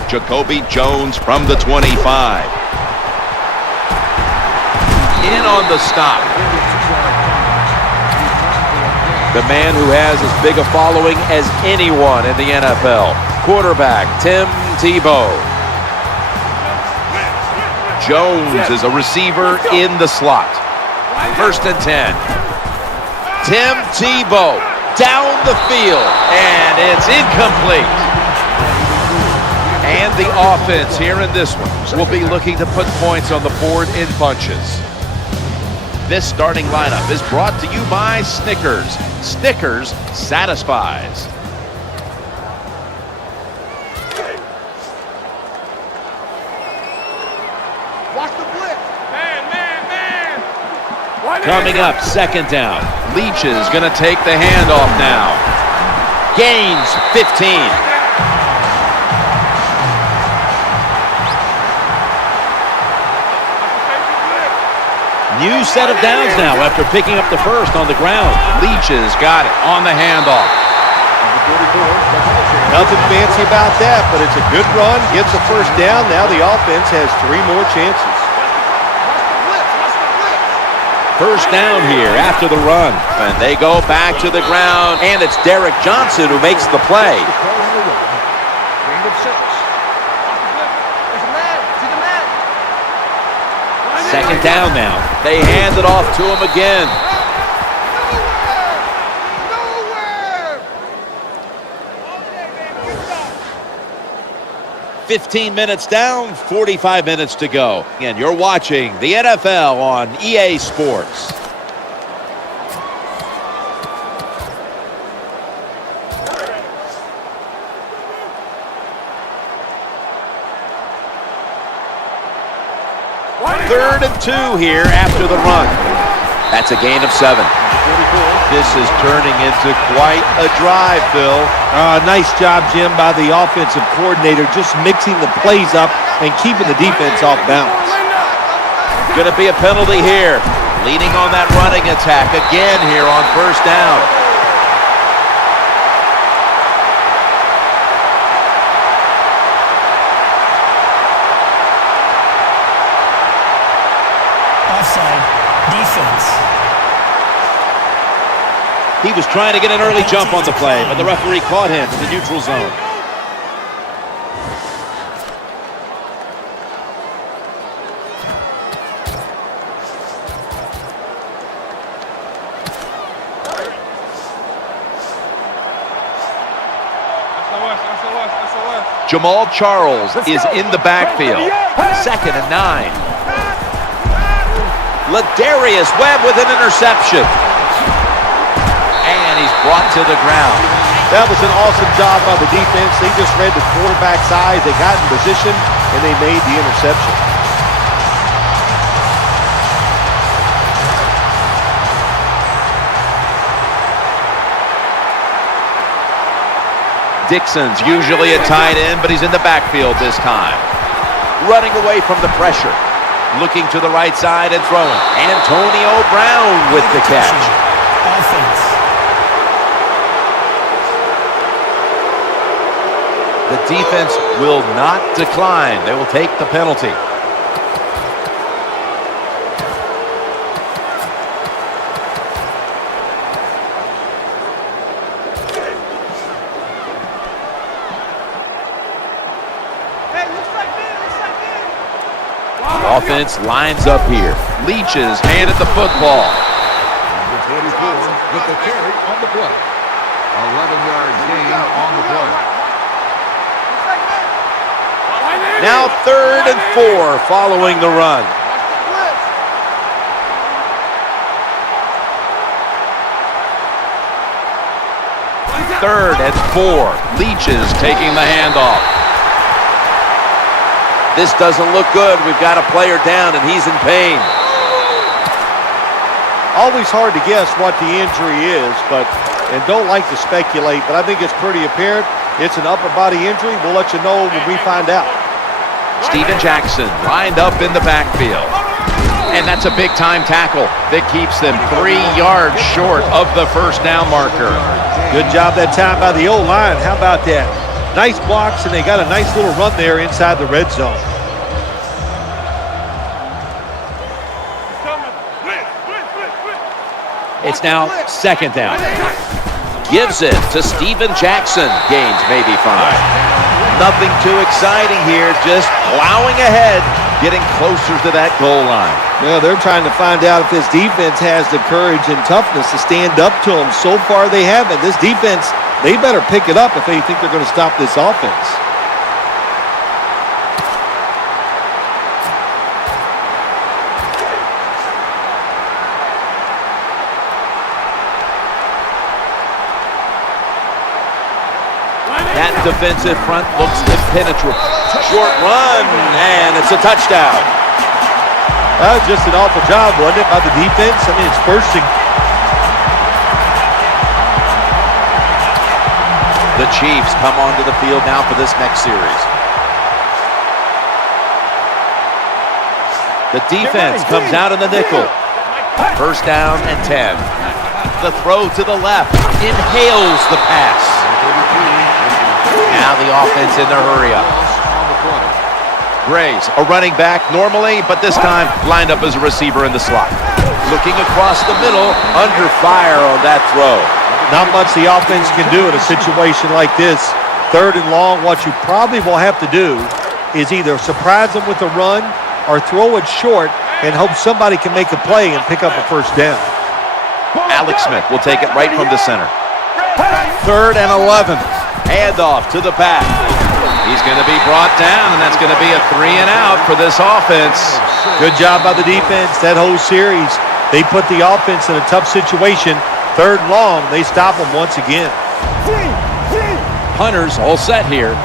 Jacoby Jones from the 25. In on the stop. The man who has as big a following as anyone in the NFL. Quarterback Tim Tebow. Jones is a receiver in the slot. First and 10. Tim Tebow down the field, and it's incomplete. And the offense here in this one will be looking to put points on the board in bunches. This starting lineup is brought to you by Snickers. Snickers satisfies. Watch the blitz. Man. Coming up, second down. Leach is going to take the handoff now. Gains 15. New set of downs now after picking up the first on the ground. Leach has got it on the handoff. Nothing fancy about that, but it's a good run, gets a first down. Now the offense has 3 more chances. First down here after the run. And they go back to the ground, and it's Derek Johnson who makes the play. Second down now. They hand it off to him again. Nowhere! 15 minutes down, 45 minutes to go. And you're watching the NFL on EA Sports. Third and 2 here after the run. That's a gain of 7. This is turning into quite a drive, Phil. Nice job, Jim, by the offensive coordinator, just mixing the plays up and keeping the defense off balance. Going to be a penalty here. Leading on that running attack again here on first down. He was trying to get an early jump on the play, but the referee caught him in the neutral zone. Jamal Charles is in the backfield. 2nd and 9. Ladarius Webb with an interception. And he's brought to the ground. That was an awesome job by the defense. They just read the quarterback's eyes. They got in position, and they made the interception. Dixon's usually a tight end, but he's in the backfield this time. Running away from the pressure. Looking to the right side and throwing. Antonio Brown with the catch. Offense. The defense will not decline. They will take the penalty. Offense lines up here. Leach's handed the football. Number 24 with the carry on the play. 11-yard gain on the play. Now 3rd and 4 following the run. Third and 4. Leach's taking the handoff. This doesn't look good. We've got a player down, and he's in pain. Always hard to guess what the injury is, and don't like to speculate, but I think it's pretty apparent. It's an upper body injury. We'll let you know when we find out. Steven Jackson lined up in the backfield. And that's a big-time tackle that keeps them 3 yards short of the first down marker. Good job that time by the O-line. How about that? Nice blocks, and they got a nice little run there inside the red zone. It's now 2nd down. Gives it to Steven Jackson. Gains maybe 5. Nothing too exciting here. Just plowing ahead, getting closer to that goal line. Yeah, they're trying to find out if this defense has the courage and toughness to stand up to them. So far, they haven't. This defense, they better pick it up if they think they're going to stop this offense. That defensive front looks impenetrable. Short run, and it's a touchdown. That was just an awful job, wasn't it, by the defense? I mean, it's first and... The Chiefs come onto the field now for this next series. The defense comes out in the nickel. 1st down and 10. The throw to the left. Inhales the pass. Now the offense in the hurry up. Gray's a running back normally, but this time lined up as a receiver in the slot. Looking across the middle, under fire on that throw. Not much the offense can do in a situation like this. 3rd and long, what you probably will have to do is either surprise them with a run or throw it short and hope somebody can make a play and pick up a 1st down. Alex Smith will take it right from the center. 3rd and 11. Handoff to the back. He's going to be brought down, and that's going to be a 3 and out for this offense. Good job by the defense that whole series. They put the offense in a tough situation. 3rd and long, they stop them once again. Hunters all set here.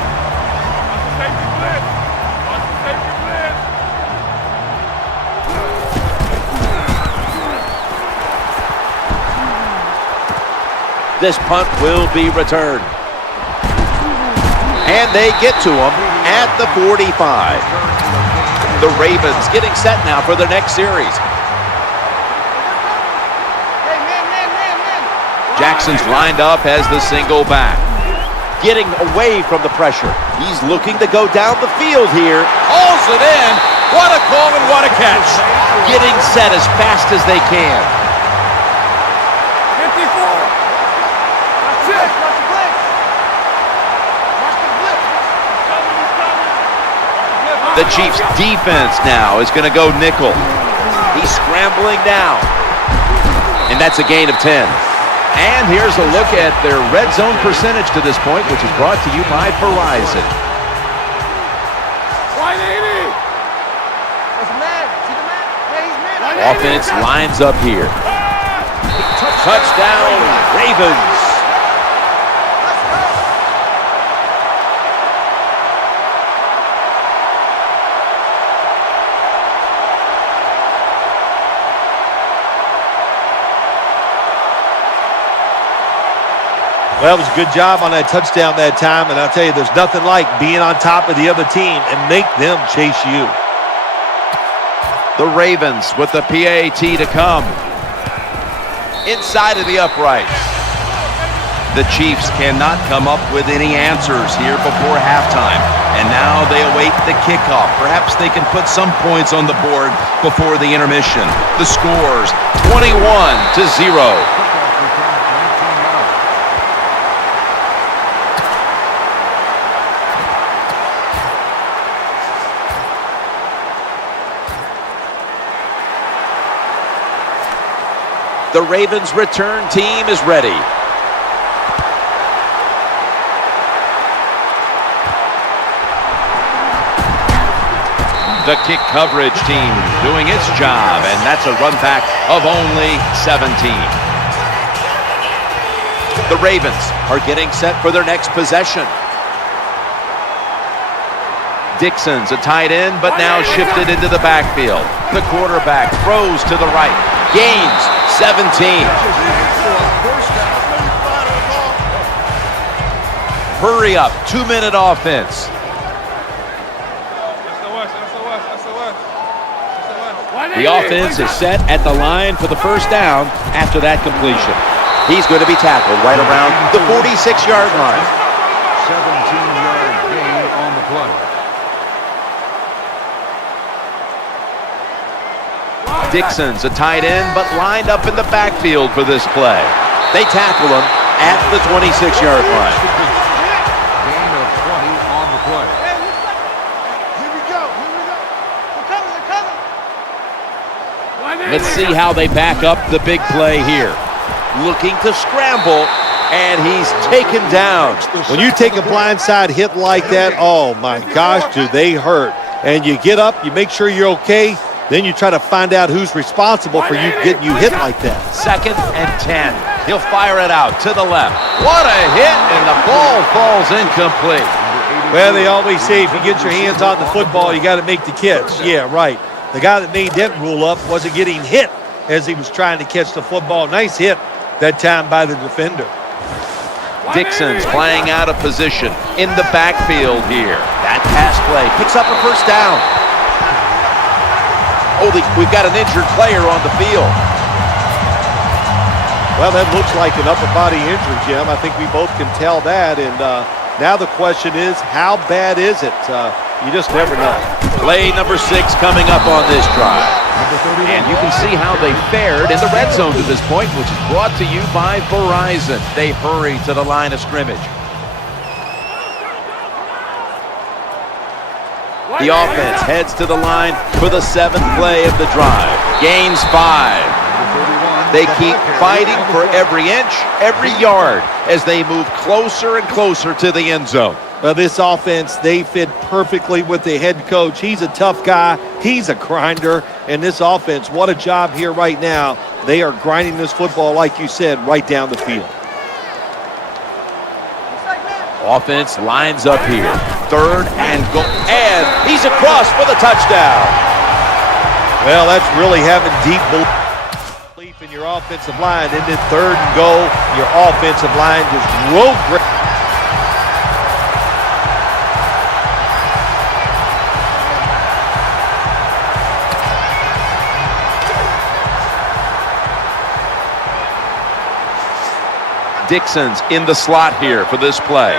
This punt will be returned. And they get to him at the 45. The Ravens getting set now for their next series. Jackson's lined up as the single back. Getting away from the pressure. He's looking to go down the field here. Hauls it in. What a call and what a catch. Getting set as fast as they can. The Chiefs defense now is going to go nickel. He's scrambling now. And that's a gain of 10. And here's a look at their red zone percentage to this point, which is brought to you by Verizon. Offense lines up here. Touchdown, Ravens. Well, it was a good job on that touchdown that time, and I'll tell you, there's nothing like being on top of the other team and make them chase you. The Ravens with the PAT to come. Inside of the uprights. The Chiefs cannot come up with any answers here before halftime. And now they await the kickoff. Perhaps they can put some points on the board before the intermission. The scores 21-0. The Ravens return team is ready. The kick coverage team doing its job, and that's a run back of only 17. The Ravens are getting set for their next possession. Dixon's a tight end, but now shifted into the backfield. The quarterback throws to the right. Gains 17. Hurry up, 2-minute offense. The offense is set at the line for the first down after that completion. He's going to be tackled right around the 46-yard line. 17-yard gain on the play. Dixon's a tight end, but lined up in the backfield for this play. They tackle him at the 26-yard line. Gain of 20 on the play. Here we go. They're coming. Let's see how they back up the big play here. Looking to scramble, and he's taken down. When you take a blindside hit like that, oh my gosh, do they hurt. And you get up, you make sure you're okay, then you try to find out who's responsible for you getting you hit like that. 2nd and 10. He'll fire it out to the left. What a hit, and the ball falls incomplete. Well, they always say if you get your hands on the football, you got to make the catch. Yeah, right. The guy that made that rule up wasn't getting hit as he was trying to catch the football. Nice hit that time by the defender. Dixon's playing out of position in the backfield here. That pass play picks up a first down. Oh, we've got an injured player on the field. Well, that looks like an upper body injury, Jim. I think we both can tell that. And now the question is, how bad is it? You just never know. Play number 6 coming up on this drive. And you can see how they fared in the red zone to this point, which is brought to you by Verizon. They hurry to the line of scrimmage. The offense heads to the line for the 7th play of the drive. Gains 5. They keep fighting for every inch, every yard as they move closer and closer to the end zone. Well, this offense, they fit perfectly with the head coach. He's a tough guy. He's a grinder. And this offense, what a job here right now. They are grinding this football, like you said, right down the field. Offense lines up here. 3rd and goal. And he's across for the touchdown. Well, that's really having deep belief in your offensive line. And then 3rd and goal, your offensive line just road great. Dixon's in the slot here for this play.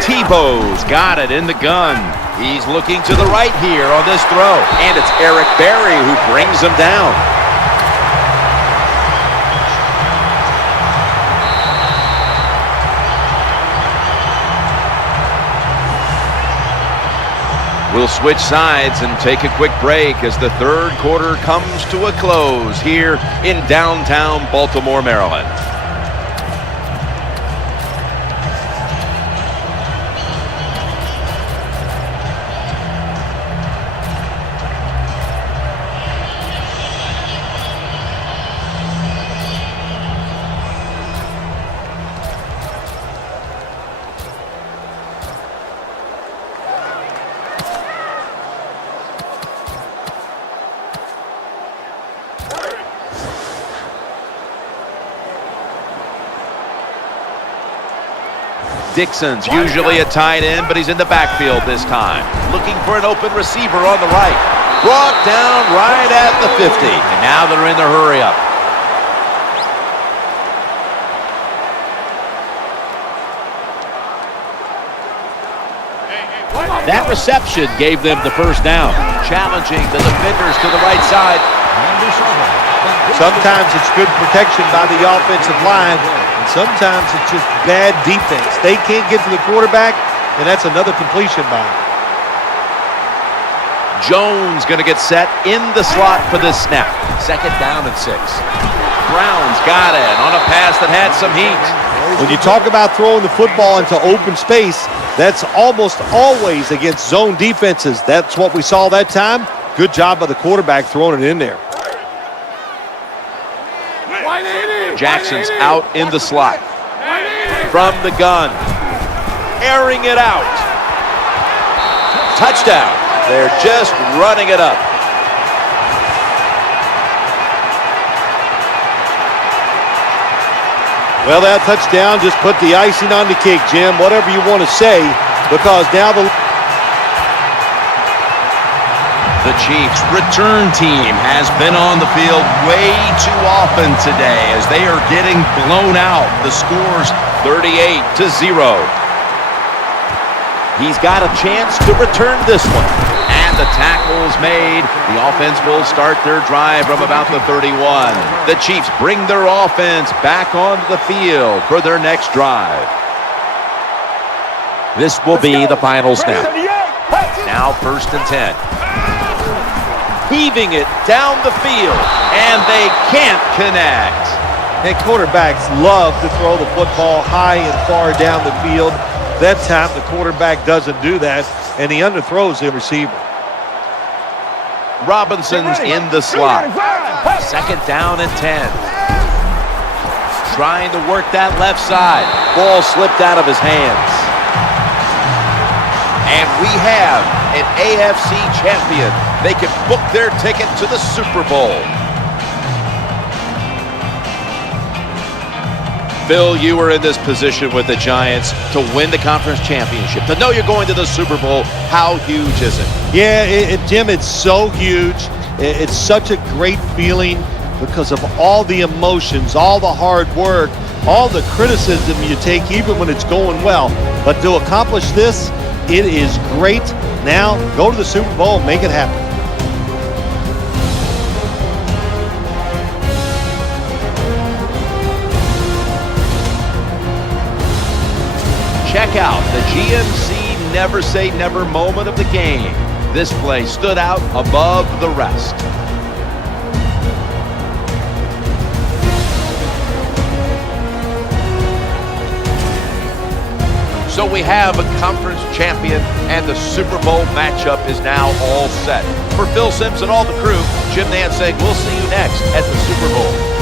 Tebow's got it in the gun. He's looking to the right here on this throw. And it's Eric Berry who brings him down. We'll switch sides and take a quick break as the 3rd quarter comes to a close here in downtown Baltimore, Maryland. Dixon's usually a tight end, but he's in the backfield this time. Looking for an open receiver on the right. Brought down right at the 50. And now they're in the hurry-up. That reception gave them the first down. Challenging the defenders to the right side. Sometimes it's good protection by the offensive line, and sometimes it's just bad defense. They can't get to the quarterback, and that's another completion by him. Jones going to get set in the slot for this snap. 2nd down and 6. Brown's got it on a pass that had some heat. When you talk about throwing the football into open space, that's almost always against zone defenses. That's what we saw that time. Good job by the quarterback throwing it in there. Jackson's out in the slot. From the gun. Airing it out. Touchdown. They're just running it up. Well, that touchdown just put the icing on the cake, Jim, whatever you want to say, because now the Chiefs' return team has been on the field way too often today as they are getting blown out. The score's 38-0. He's got a chance to return this one. And the tackle's made. The offense will start their drive from about the 31. The Chiefs bring their offense back onto the field for their next drive. This will be the final snap. Now 1st and 10. Heaving it down the field, and they can't connect. And quarterbacks love to throw the football high and far down the field. That time the quarterback doesn't do that, and he underthrows the receiver. Robinson's in the slot. 2nd down and 10. Trying to work that left side. Ball slipped out of his hands. And we have an AFC champion. They can book their ticket to the Super Bowl. Phil, you were in this position with the Giants to win the conference championship. To know you're going to the Super Bowl, how huge is it? Yeah, Jim, it's so huge. It's such a great feeling because of all the emotions, all the hard work, all the criticism you take even when it's going well. But to accomplish this, it is great. Now, go to the Super Bowl and make it happen. Check out the GMC Never Say Never moment of the game. This play stood out above the rest. So we have a conference champion, and the Super Bowl matchup is now all set. For Phil Simpson, all the crew, Jim Nantz saying we'll see you next at the Super Bowl.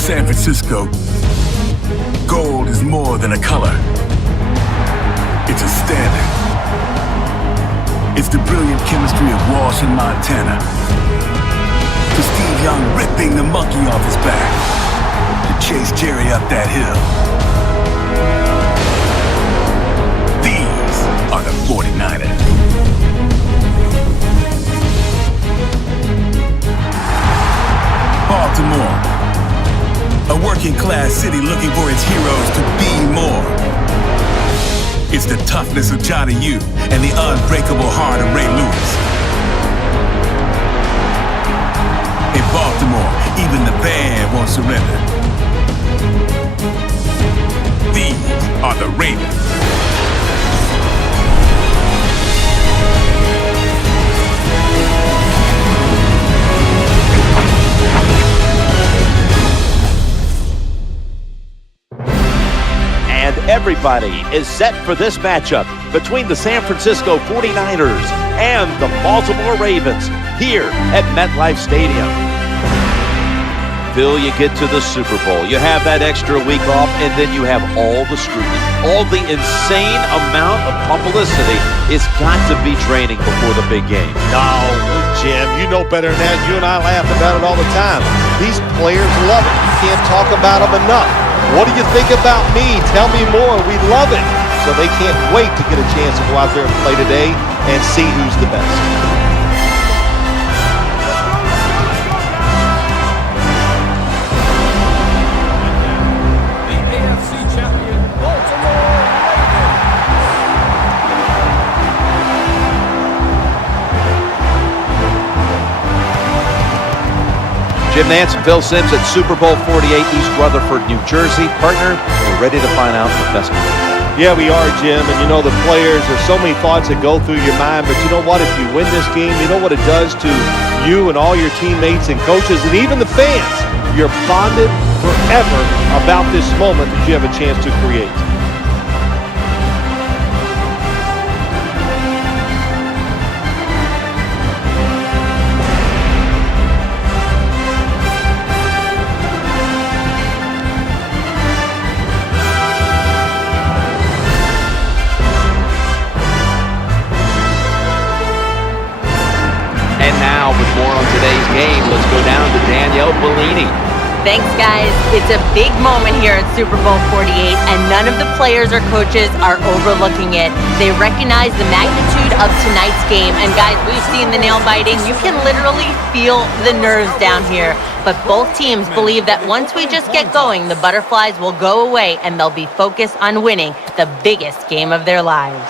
San Francisco, gold is more than a color. It's a standard. It's the brilliant chemistry of Walsh and Montana. To Steve Young ripping the monkey off his back. To chase Jerry up that hill. These are the 49ers. Baltimore, a working class city looking for its heroes to be more. It's the toughness of Johnny U and the unbreakable heart of Ray Lewis. In Baltimore, even the band won't surrender. These are the Ravens. And everybody is set for this matchup between the San Francisco 49ers and the Baltimore Ravens here at MetLife Stadium. Phil, you get to the Super Bowl. You have that extra week off, and then you have all the scrutiny, all the insane amount of publicity. It's got to be training before the big game. No, Jim, you know better than that. You and I laugh about it all the time. These players love it. You can't talk about them enough. What do you think about me? Tell me more. We love it. So they can't wait to get a chance to go out there and play today and see who's the best. The AFC champion, Baltimore Ravens. Jim Nance and Phil Simms at Super Bowl 48, East Rutherford, New Jersey. Partner, we're ready to find out the best. Yeah, we are, Jim. And you know, the players, there's so many thoughts that go through your mind. But you know what? If you win this game, you know what it does to you and all your teammates and coaches and even the fans. You're bonded forever about this moment that you have a chance to create. And now, with more on today's game, let's go down to Danielle Bellini. Thanks, guys. It's a big moment here at Super Bowl 48, and none of the players or coaches are overlooking it. They recognize the magnitude of tonight's game, and guys, we've seen the nail biting. You can literally feel the nerves down here, but both teams believe that once we just get going, the butterflies will go away, and they'll be focused on winning the biggest game of their lives.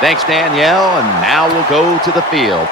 Thanks, Danielle, and now we'll go to the field.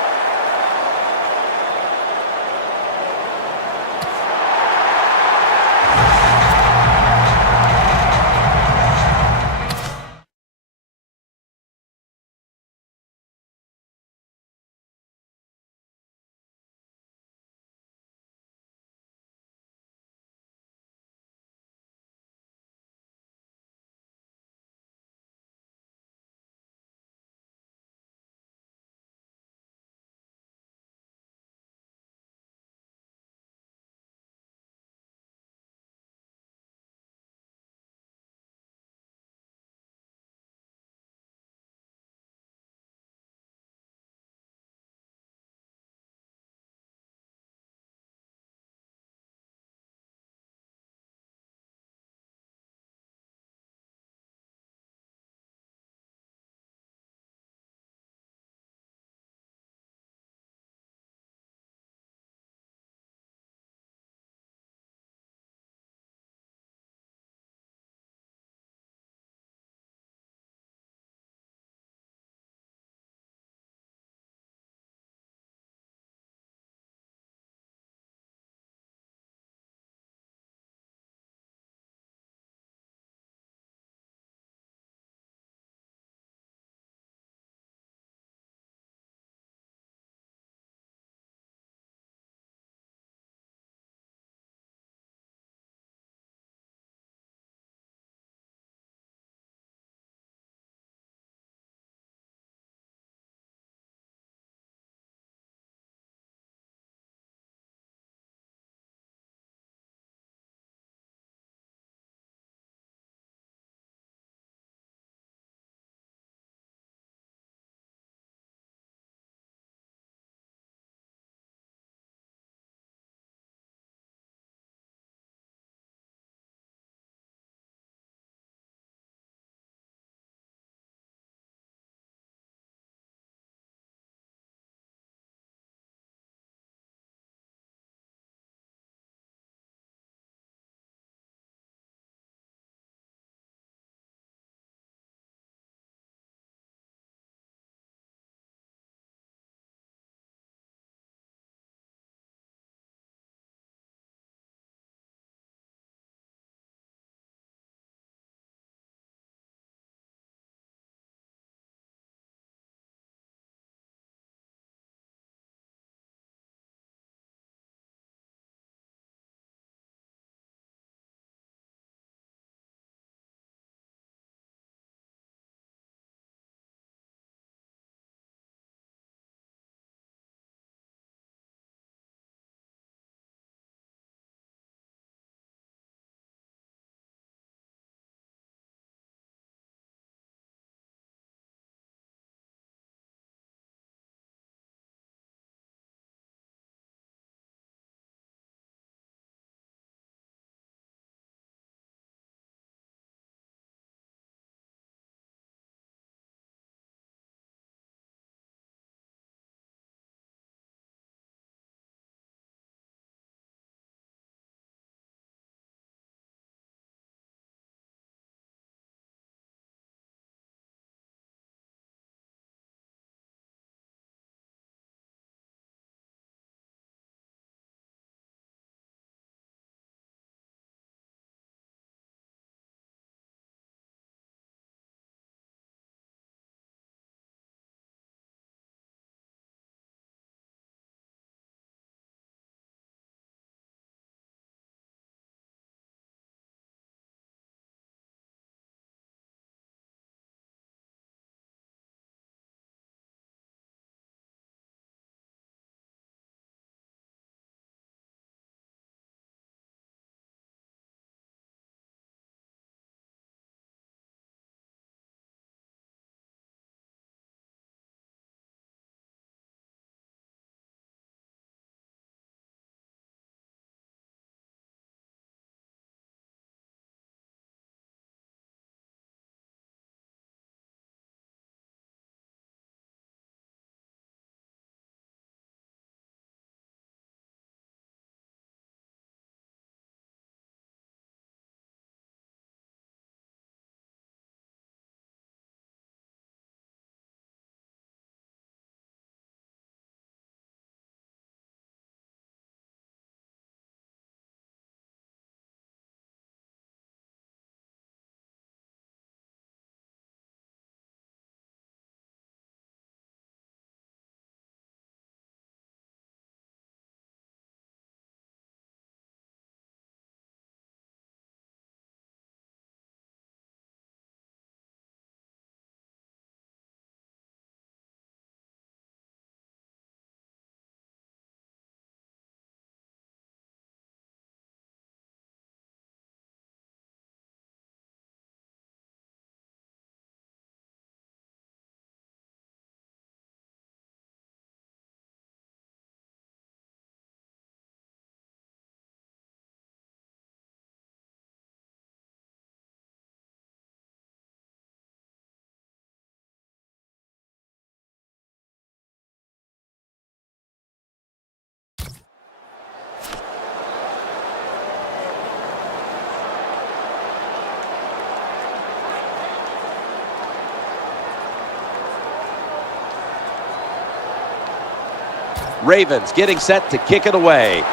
Ravens getting set to kick it away.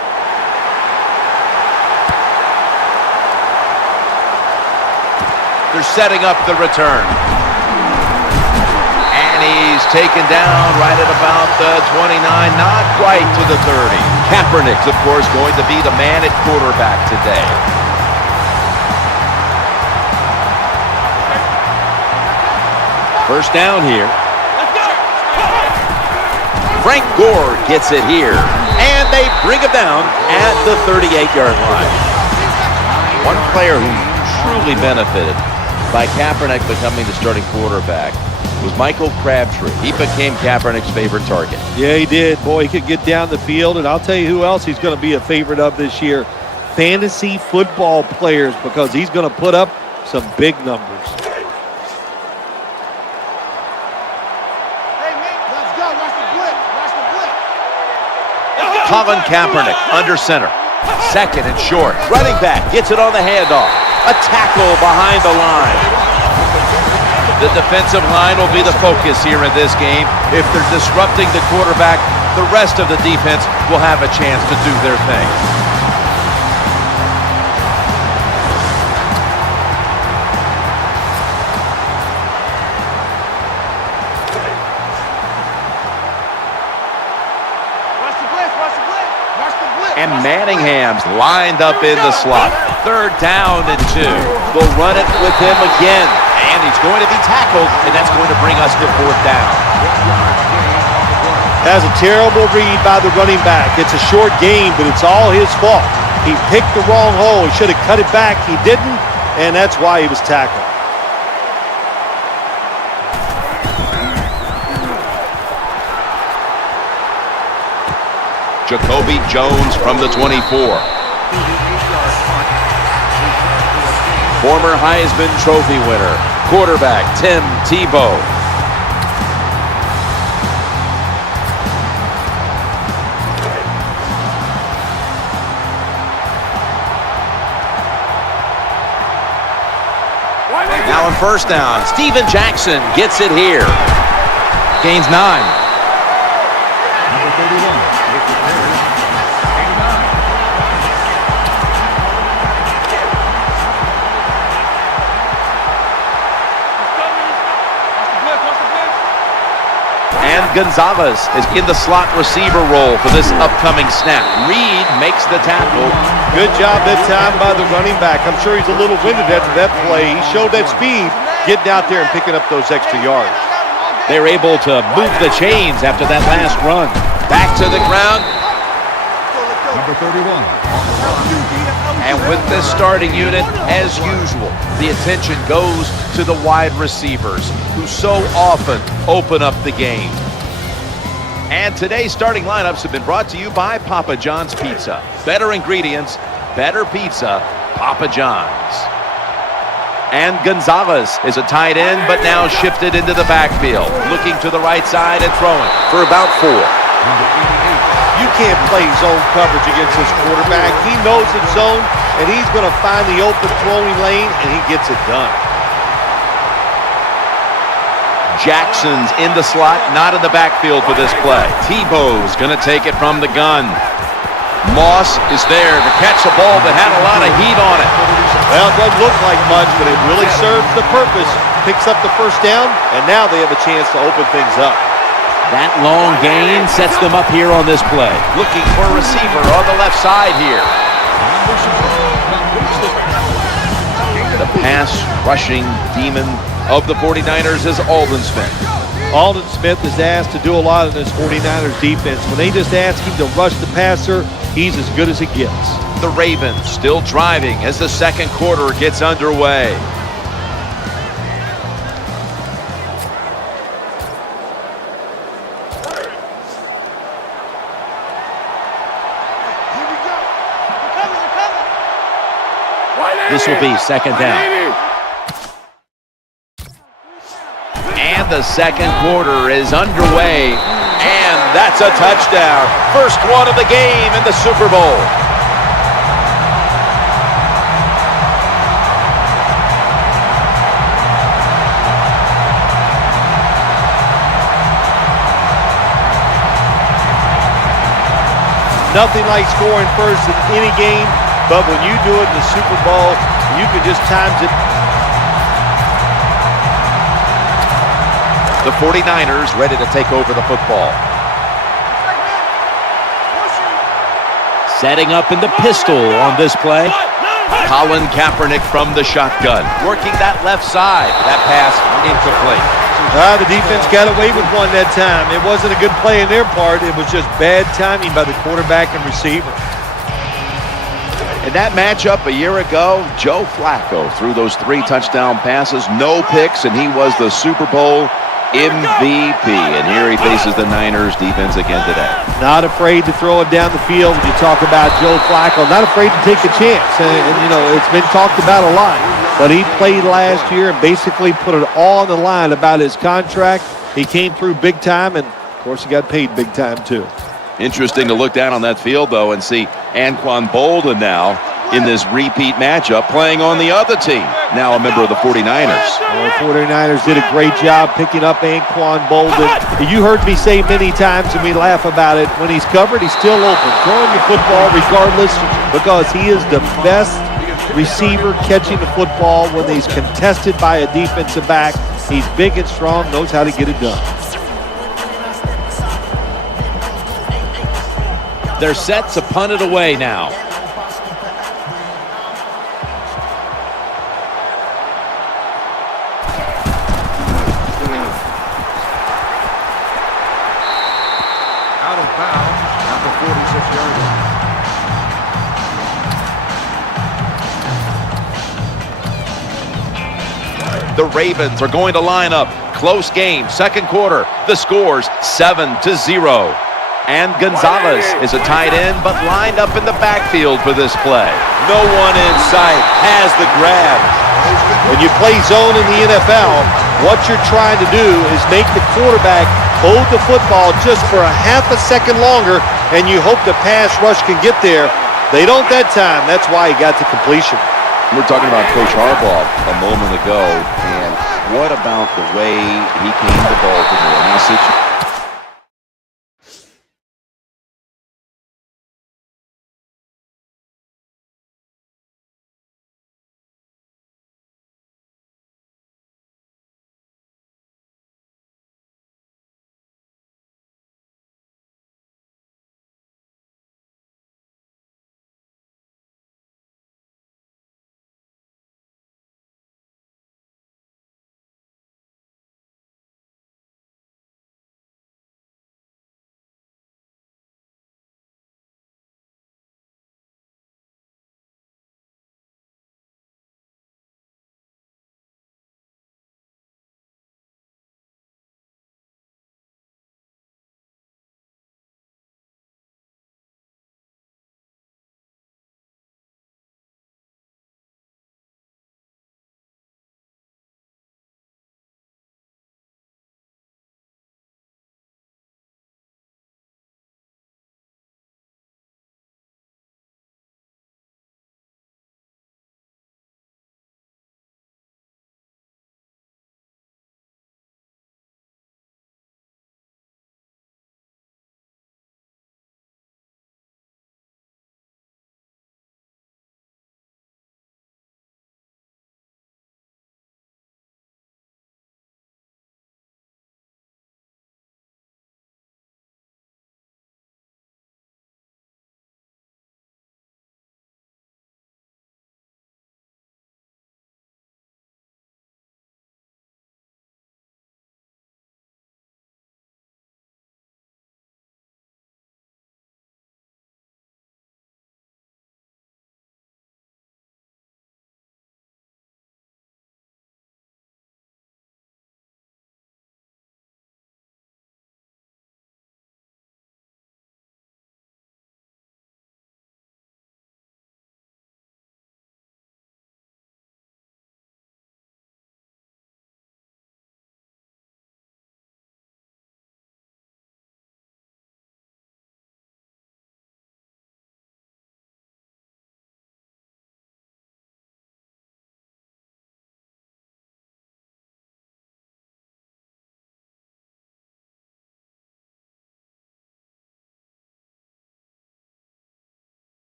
They're setting up the return. And he's taken down right at about the 29, not quite to the 30. Kaepernick's, of course, going to be the man at quarterback today. First down here. Frank Gore gets it here. And they bring him down at the 38-yard line. One player who truly benefited by Kaepernick becoming the starting quarterback was Michael Crabtree. He became Kaepernick's favorite target. Yeah, he did. Boy, he could get down the field, and I'll tell you who else he's going to be a favorite of this year. Fantasy football players, because he's going to put up some big numbers. Colin Kaepernick under center. Second and short. Running back gets it on the handoff. A tackle behind the line. The defensive line will be the focus here in this game. If they're disrupting the quarterback, the rest of the defense will have a chance to do their thing. And Manningham's lined up in the slot. Third down and 2. They'll run it with him again. And he's going to be tackled, and that's going to bring us to fourth down. That's a terrible read by the running back. It's a short game, but it's all his fault. He picked the wrong hole. He should have cut it back. He didn't, and that's why he was tackled. Jacoby Jones from the 24. Former Heisman Trophy winner, quarterback Tim Tebow. Now on first down, Steven Jackson gets it here. gains 9. And Gonzalez is in the slot receiver role for this upcoming snap. Reed makes the tackle. Good job that time by the running back. I'm sure he's a little winded after that play. He showed that speed, getting out there and picking up those extra yards. They're able to move the chains after that last run. Back to the ground. Number 31. And with this starting unit, as usual, the attention goes to the wide receivers who so often open up the game. And today's starting lineups have been brought to you by Papa John's Pizza. Better ingredients, better pizza, Papa John's. And Gonzalez is a tight end, but now shifted into the backfield, looking to the right side and throwing for about 4. You can't play zone coverage against this quarterback. He knows it's zone, and he's going to find the open throwing lane, and he gets it done. Jackson's in the slot, not in the backfield for this play. Tebow's going to take it from the gun. Moss is there to catch a ball that had a lot of heat on it. Well, it doesn't look like much, but it really serves the purpose. Picks up the first down, and now they have a chance to open things up. That long gain sets them up here on this play. Looking for a receiver on the left side here. The pass rushing demon of the 49ers is Aldon Smith. Aldon Smith is asked to do a lot in this 49ers defense. When they just ask him to rush the passer, he's as good as it gets. The Ravens still driving as the second quarter gets underway. This will be second down. And the second quarter is underway. And that's a touchdown. First one of the game in the Super Bowl. Nothing like scoring first in any game, but when you do it in the Super Bowl, you can just times it. The 49ers ready to take over the football. Setting up in the pistol on this play. Colin Kaepernick from the shotgun, working that left side. That pass incomplete. The defense got away with one that time. It wasn't a good play in their part. It was just bad timing by the quarterback and receiver. In that matchup a year ago, Joe Flacco threw those 3 touchdown passes, no picks, and he was the Super Bowl MVP. And here he faces the Niners defense again today. Not afraid to throw it down the field when you talk about Joe Flacco. Not afraid to take a chance. And you know, it's been talked about a lot. But he played last year and basically put it all on the line about his contract. He came through big time, and, of course, he got paid big time, too. Interesting to look down on that field, though, and see Anquan Boldin now in this repeat matchup playing on the other team, now a member of the 49ers. The 49ers did a great job picking up Anquan Boldin. You heard me say many times, and we laugh about it, when he's covered, he's still open, throwing the football regardless, because he is the best receiver catching the football when he's contested by a defensive back. He's big and strong, knows how to get it done. They're set to punt it away now. Out of bounds at the 46-yard line. The Ravens are going to line up. Close game, second quarter. The score's 7-0. And Gonzalez is a tight end, but lined up in the backfield for this play. No one in sight, has the grab. When you play zone in the NFL, what you're trying to do is make the quarterback hold the football just for a half a second longer, and you hope the pass rush can get there. They don't that time. That's why he got to completion. We're talking about Coach Harbaugh a moment ago, and what about the way he came to Baltimore? Now,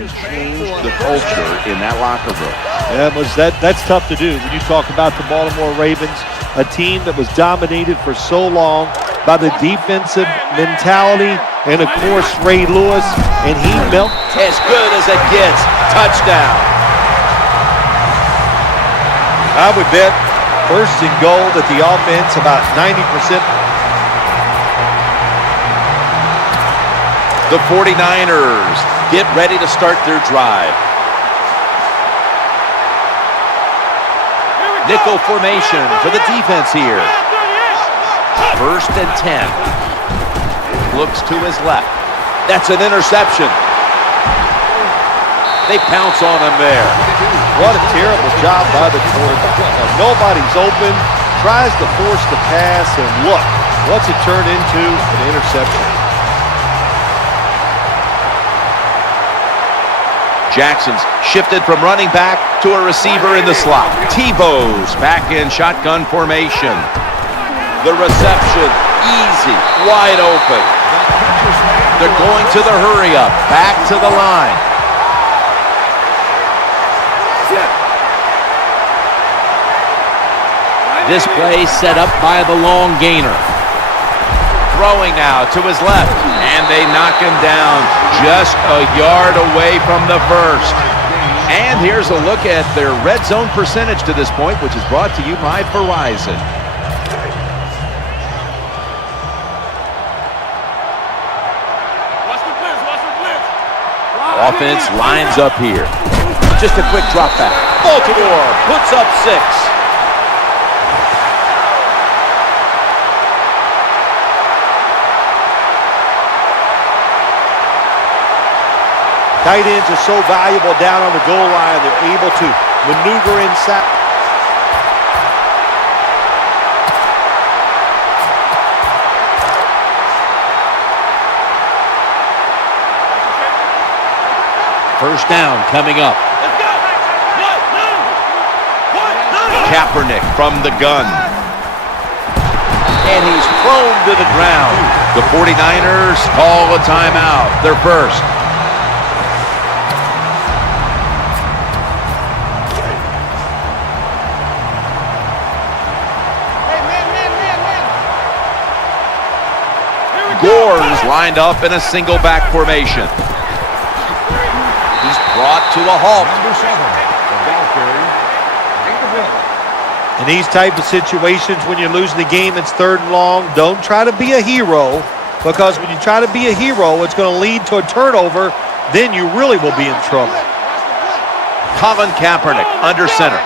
and changed the culture in that locker room. Yeah, that's tough to do. When you talk about the Baltimore Ravens, a team that was dominated for so long by the defensive mentality and, of course, Ray Lewis, and he melted. As good as it gets. Touchdown. I would bet first and goal that the offense about 90%. The 49ers get ready to start their drive. Nickel formation for the defense here. 1st and 10. Looks to his left. That's an interception. They pounce on him there. What a terrible job by the quarterback. Nobody's open, tries to force the pass, and look, what's it turned into? An interception. Jackson's shifted from running back to a receiver in the slot. Tebow's back in shotgun formation. The reception, easy, wide open. They're going to the hurry up, back to the line. This play set up by the long gainer. Throwing now to his left, and they knock him down just a yard away from the first. And here's a look at their red zone percentage to this point, which is brought to you by Verizon. Offense lines up here. Just a quick drop back. Baltimore puts up 6. Tight ends are so valuable down on the goal line. They're able to maneuver inside. First down coming up. Kaepernick from the gun. And he's thrown to the ground. The 49ers call a timeout. Their first. Gore is lined up in a single back formation. He's brought to a halt. In these type of situations, when you're losing the game, it's 3rd and long. Don't try to be a hero, because when you try to be a hero, it's going to lead to a turnover. Then you really will be in trouble. Colin Kaepernick under center.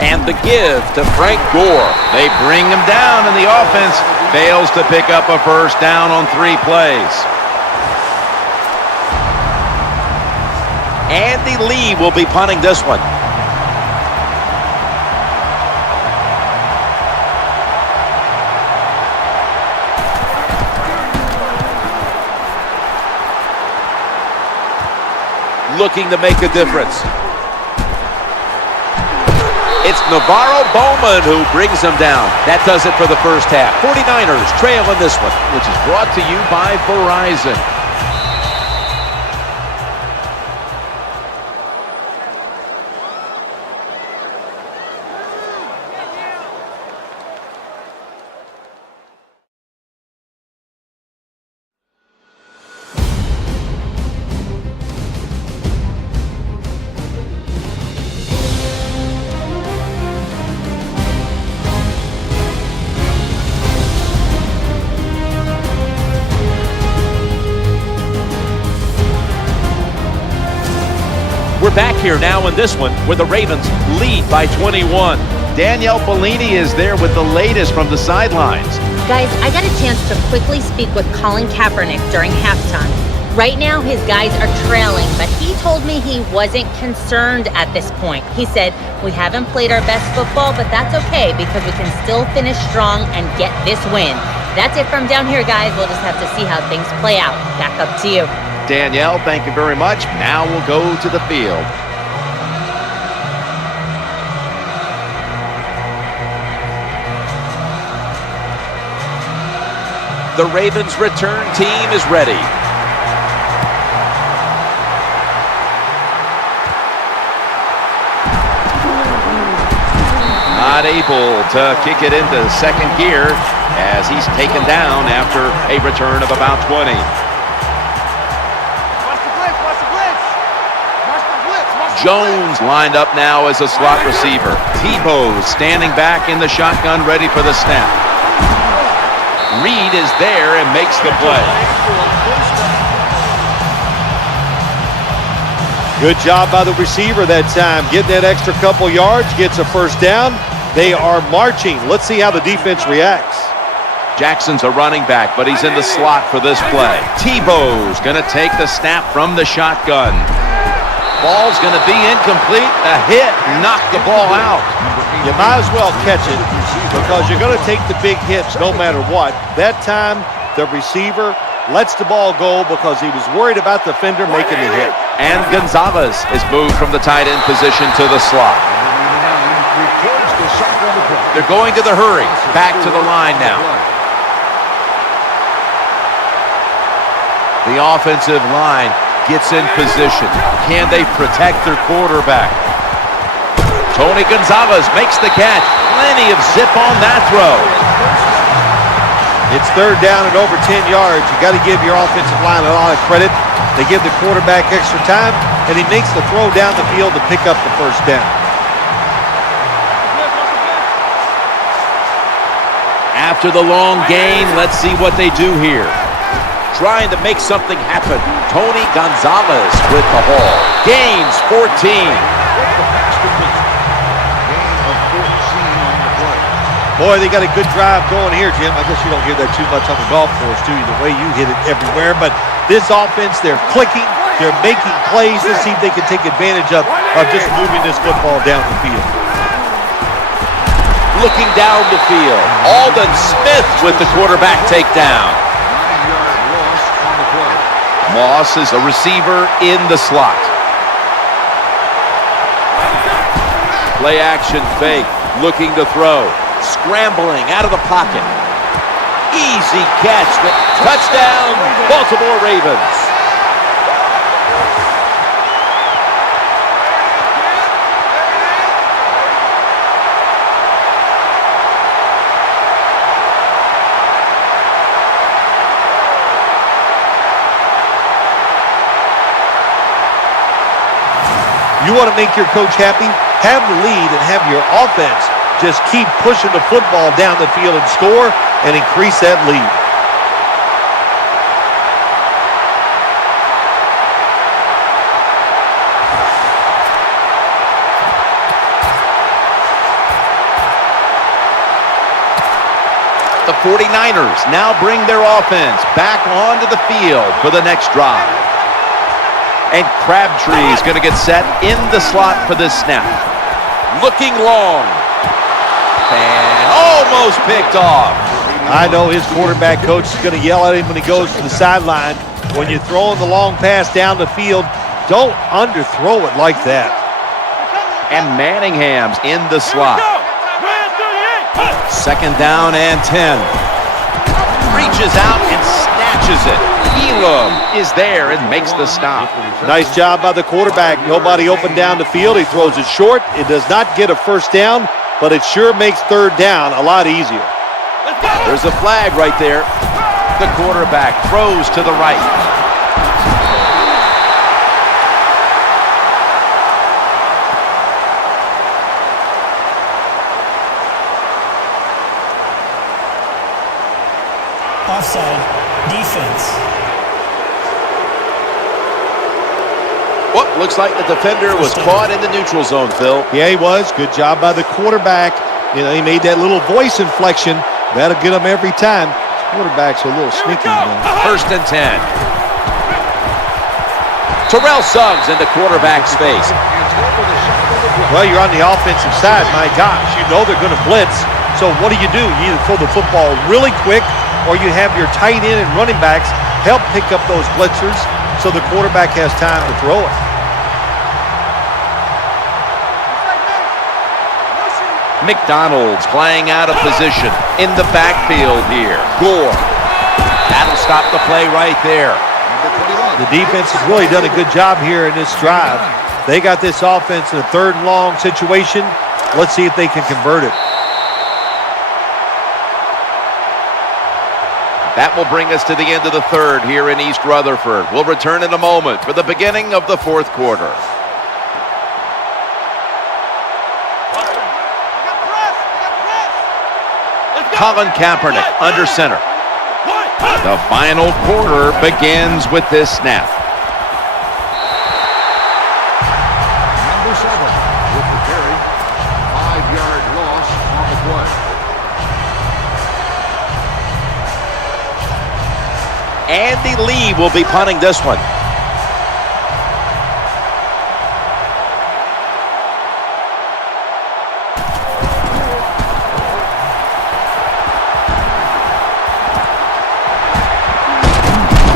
And the give to Frank Gore. They bring him down, and the offense fails to pick up a first down on 3 plays. Andy Lee will be punting this one. Looking to make a difference. It's Navarro Bowman who brings them down. That does it for the first half. 49ers trail in this one, which is brought to you by Verizon. We're back here now in this one where the Ravens lead by 21. Danielle Bellini is there with the latest from the sidelines. Guys, I got a chance to quickly speak with Colin Kaepernick during halftime. Right now, his guys are trailing, but he told me he wasn't concerned at this point. He said, we haven't played our best football, but that's okay because we can still finish strong and get this win. That's it from down here, guys. We'll just have to see how things play out. Back up to you. Danielle, thank you very much. Now we'll go to the field. The Ravens return team is ready. Not able to kick it into second gear as he's taken down after a return of about 20. Watch the blitz, watch the blitz. Watch the blitz, watch the Jones lined up now as a slot receiver. Tebow standing back in the shotgun, ready for the snap. Reed is there and makes the play. Good job by the receiver that time. Getting that extra couple yards, gets a first down. They are marching. Let's see how the defense reacts. Jackson's a running back, but he's in the slot for this play. Tebow's going to take the snap from the shotgun. Ball's going to be incomplete. A hit knocked the ball out. You might as well catch it because you're going to take the big hits no matter what. That time, the receiver lets the ball go because he was worried about the defender making the hit. And Gonzalez is moved from the tight end position to the slot. They're going to the hurry. Back to the line now. The offensive line gets in position. Can they protect their quarterback? Tony Gonzalez makes the catch. Plenty of zip on that throw. It's third down and over 10 yards. You got to give your offensive line a lot of credit. They give the quarterback extra time, and he makes the throw down the field to pick up the first down. After the long gain, let's see what they do here. Trying to make something happen. Tony Gonzalez with the haul. Gains 14. Boy, they got a good drive going here, Jim. I guess you don't hear that too much on the golf course, do you? The way you hit it everywhere. But this offense, they're clicking. They're making plays to see if they can take advantage of just moving this football down the field. Looking down the field. Aldon Smith with the quarterback takedown. Moss is a receiver in the slot. Play action fake. Looking to throw. Scrambling out of the pocket. Easy catch. Touchdown, Baltimore Ravens. You want to make your coach happy? Have the lead and have your offense just keep pushing the football down the field and score and increase that lead. The 49ers now bring their offense back onto the field for the next drive. And Crabtree is going to get set in the slot for this snap. Looking long. And almost picked off. I know his quarterback coach is going to yell at him when he goes to the sideline. When you're throwing the long pass down the field, don't underthrow it like that. And Manningham's in the slot. Second down and 10. Reaches out and snatches it. Elam is there and makes the stop. Nice job by the quarterback. Nobody open down the field. He throws it short. It does not get a first down, but it sure makes third down a lot easier. There's a flag right there. The quarterback throws to the right. Offside. Defense. Well, looks like the defender was caught in the neutral zone, Phil. Yeah, he was. Good job by the quarterback. You know, he made that little voice inflection. That'll get him every time. Quarterback's a little sneaky. First and 10. Terrell Suggs in the quarterback's face. Well, you're on the offensive side. My gosh, you know they're going to blitz. So what do? You either throw the football really quick or you have your tight end and running backs help pick up those blitzers so the quarterback has time to throw it. McDonald's playing out of position in the backfield here. Gore. That'll stop the play right there. The defense has really done a good job here in this drive. They got this offense in a 3rd and long situation. Let's see if they can convert it. That will bring us to the end of the 3rd here in East Rutherford. We'll return in a moment for the beginning of the 4th quarter. Colin Kaepernick under center. The final quarter begins with this snap. Number 7 with the carry. 5-yard loss on the play. Andy Lee will be punting this one.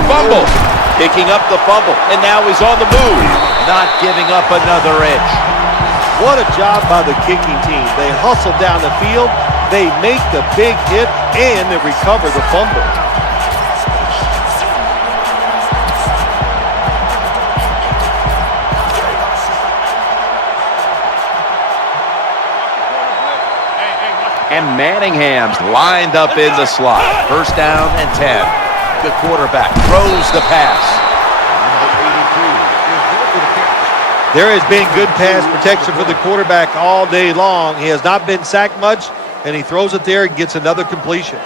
Fumble. Picking up the fumble, and now he's on the move. Not giving up another inch. What a job by the kicking team. They hustle down the field, they make the big hit, and they recover the fumble. And Manningham's lined up in the slot. 1st down and 10. The quarterback throws the pass. There has been good pass protection for the quarterback all day long. He has not been sacked much, and he throws it there and gets another completion.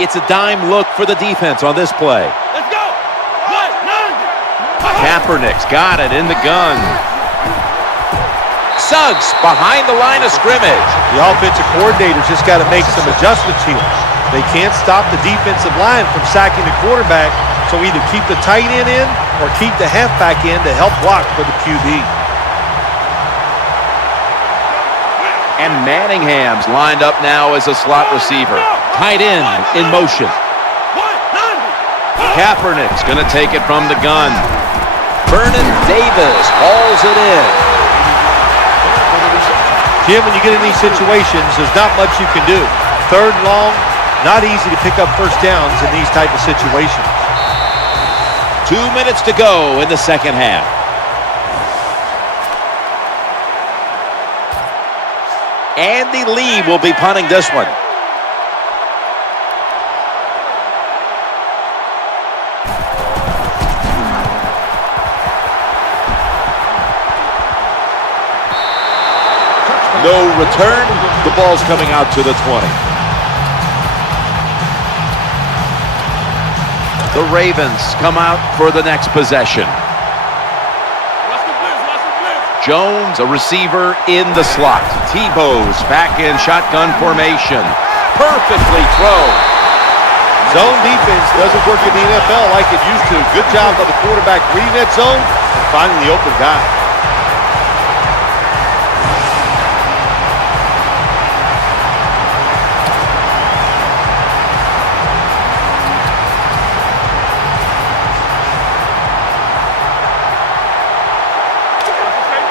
It's a dime look for the defense on this play. Let's go! Kaepernick's got it in the gun. Suggs behind the line of scrimmage. The offensive coordinator's just got to make some adjustments here. They can't stop the defensive line from sacking the quarterback, so either keep the tight end in or keep the halfback in to help block for the QB. And Manningham's lined up now as a slot receiver. Tight end in motion. Kaepernick's going to take it from the gun. Vernon Davis hauls it in. Jim, when you get in these situations, there's not much you can do. 3rd and long, not easy to pick up 1st downs in these type of situations. 2 minutes to go in the 2nd half. Andy Lee will be punting this one. No return. The ball's coming out to the 20. The Ravens come out for the next possession. Jones, a receiver in the slot. Tebow's back in shotgun formation. Perfectly thrown. Zone defense doesn't work in the NFL like it used to. Good job by the quarterback reading that zone and finding the open guy.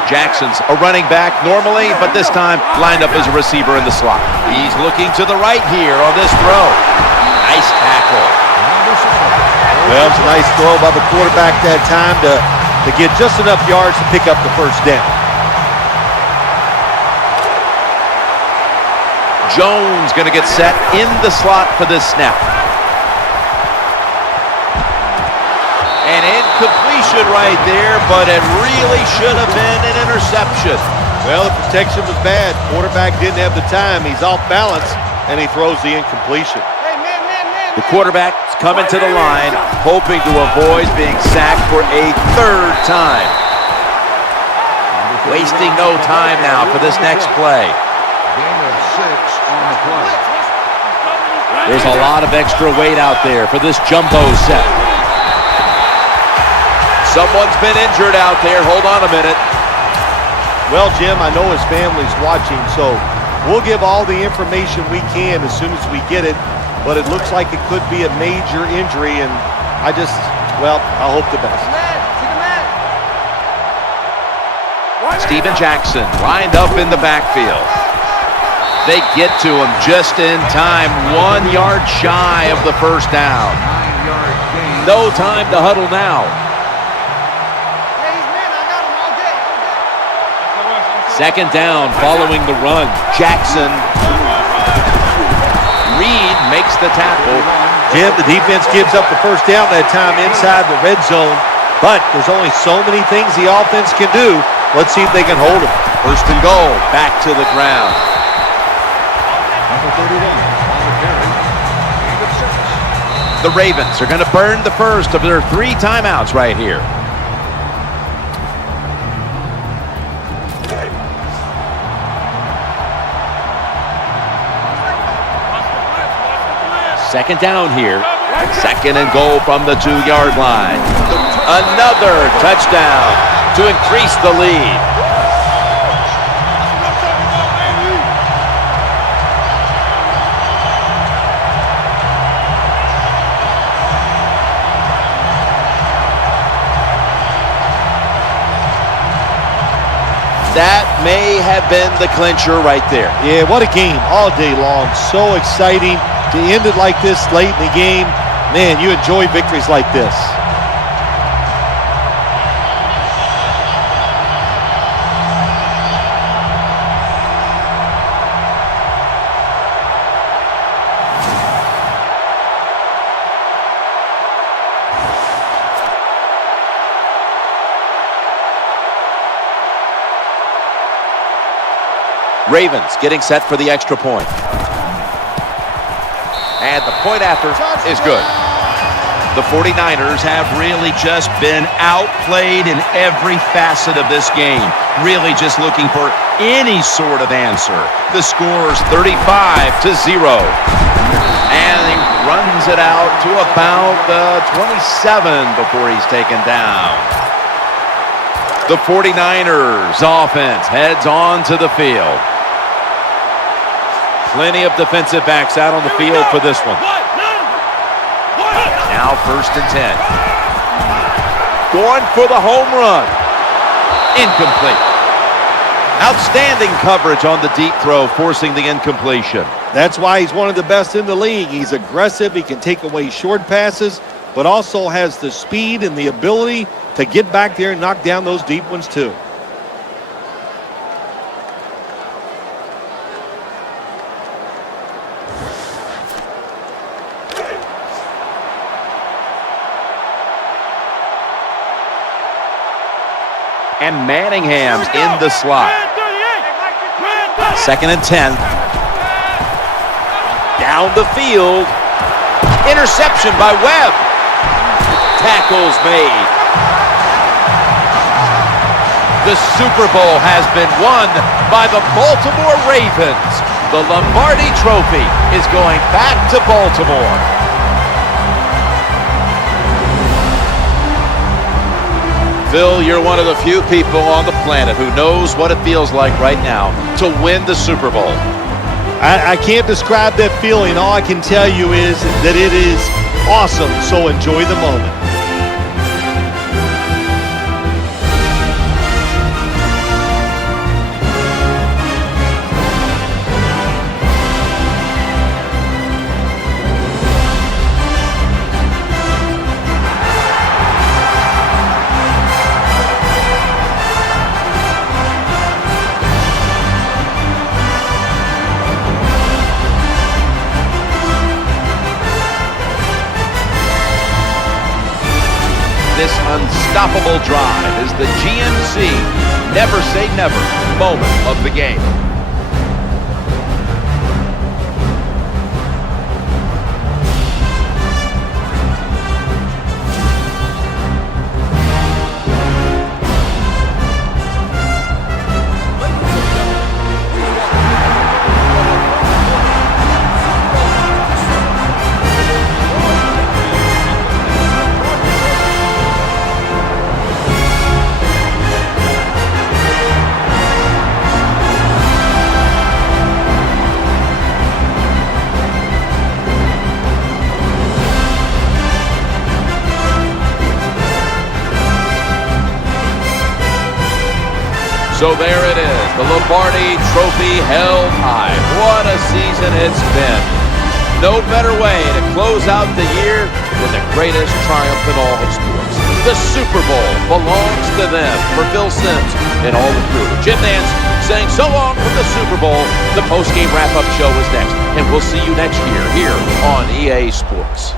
Jackson's a running back normally, but this time lined up as a receiver in the slot. He's looking to the right here on this throw. Nice tackle. Well, it's a nice throw by the quarterback that time to get just enough yards to pick up the 1st down. Jones going to get set in the slot for this snap. An incompletion right there, but it really should have been an interception. Well, the protection was bad. Quarterback didn't have the time. He's off balance, and he throws the incompletion. The quarterback's coming to the line, hoping to avoid being sacked for a 3rd time. Wasting no time now for this next play. Gain of 6 on the play. There's a lot of extra weight out there for this jumbo set. Someone's been injured out there. Hold on a minute. Well, Jim, I know his family's watching, so We'll give all the information we can as soon as we get it, but it looks like it could be a major injury, and I hope the best. Steven Jackson lined up in the backfield. They get to him just in time, 1 yard shy of the first down. No time to huddle now. Second down following the run. Jackson. Reed makes the tackle. Jim, the defense gives up the first down that time inside the red zone, but there's only so many things the offense can do. Let's see if they can hold it. First and goal, back to the ground. The Ravens are going to burn the first of their 3 timeouts right here. Second down here. Second and goal from the 2-yard line. Another touchdown to increase the lead. That may have been the clincher right there. Yeah, what a game all day long. So exciting to end it like this late in the game. Man, you enjoy victories like this. Ravens getting set for the extra point. And the point after is good. The 49ers have really just been outplayed in every facet of this game. Really just looking for any sort of answer. The score's 35-0. And he runs it out to about 27 before he's taken down. The 49ers offense heads on to the field. Plenty of defensive backs out on the field for this one. Now first and 10. Going for the home run. Incomplete. Outstanding coverage on the deep throw, forcing the incompletion. That's why he's one of the best in the league. He's aggressive. He can take away short passes, but also has the speed and the ability to get back there and knock down those deep ones too. And Manningham's in the slot. Second and 10. Down the field. Interception by Webb. Tackles made. The Super Bowl has been won by the Baltimore Ravens. The Lombardi Trophy is going back to Baltimore. Phil, you're one of the few people on the planet who knows what it feels like right now to win the Super Bowl. I can't describe that feeling. All I can tell you is that it is awesome, so enjoy the moment. This unstoppable drive is the GMC Never Say Never moment of the game. So there it is, the Lombardi Trophy held high. What a season it's been. No better way to close out the year than the greatest triumph in all of sports. The Super Bowl belongs to them. For Phil Simms and all the crew, Jim Nance saying so long from the Super Bowl. The post-game wrap-up show is next, and we'll see you next year here on EA Sports.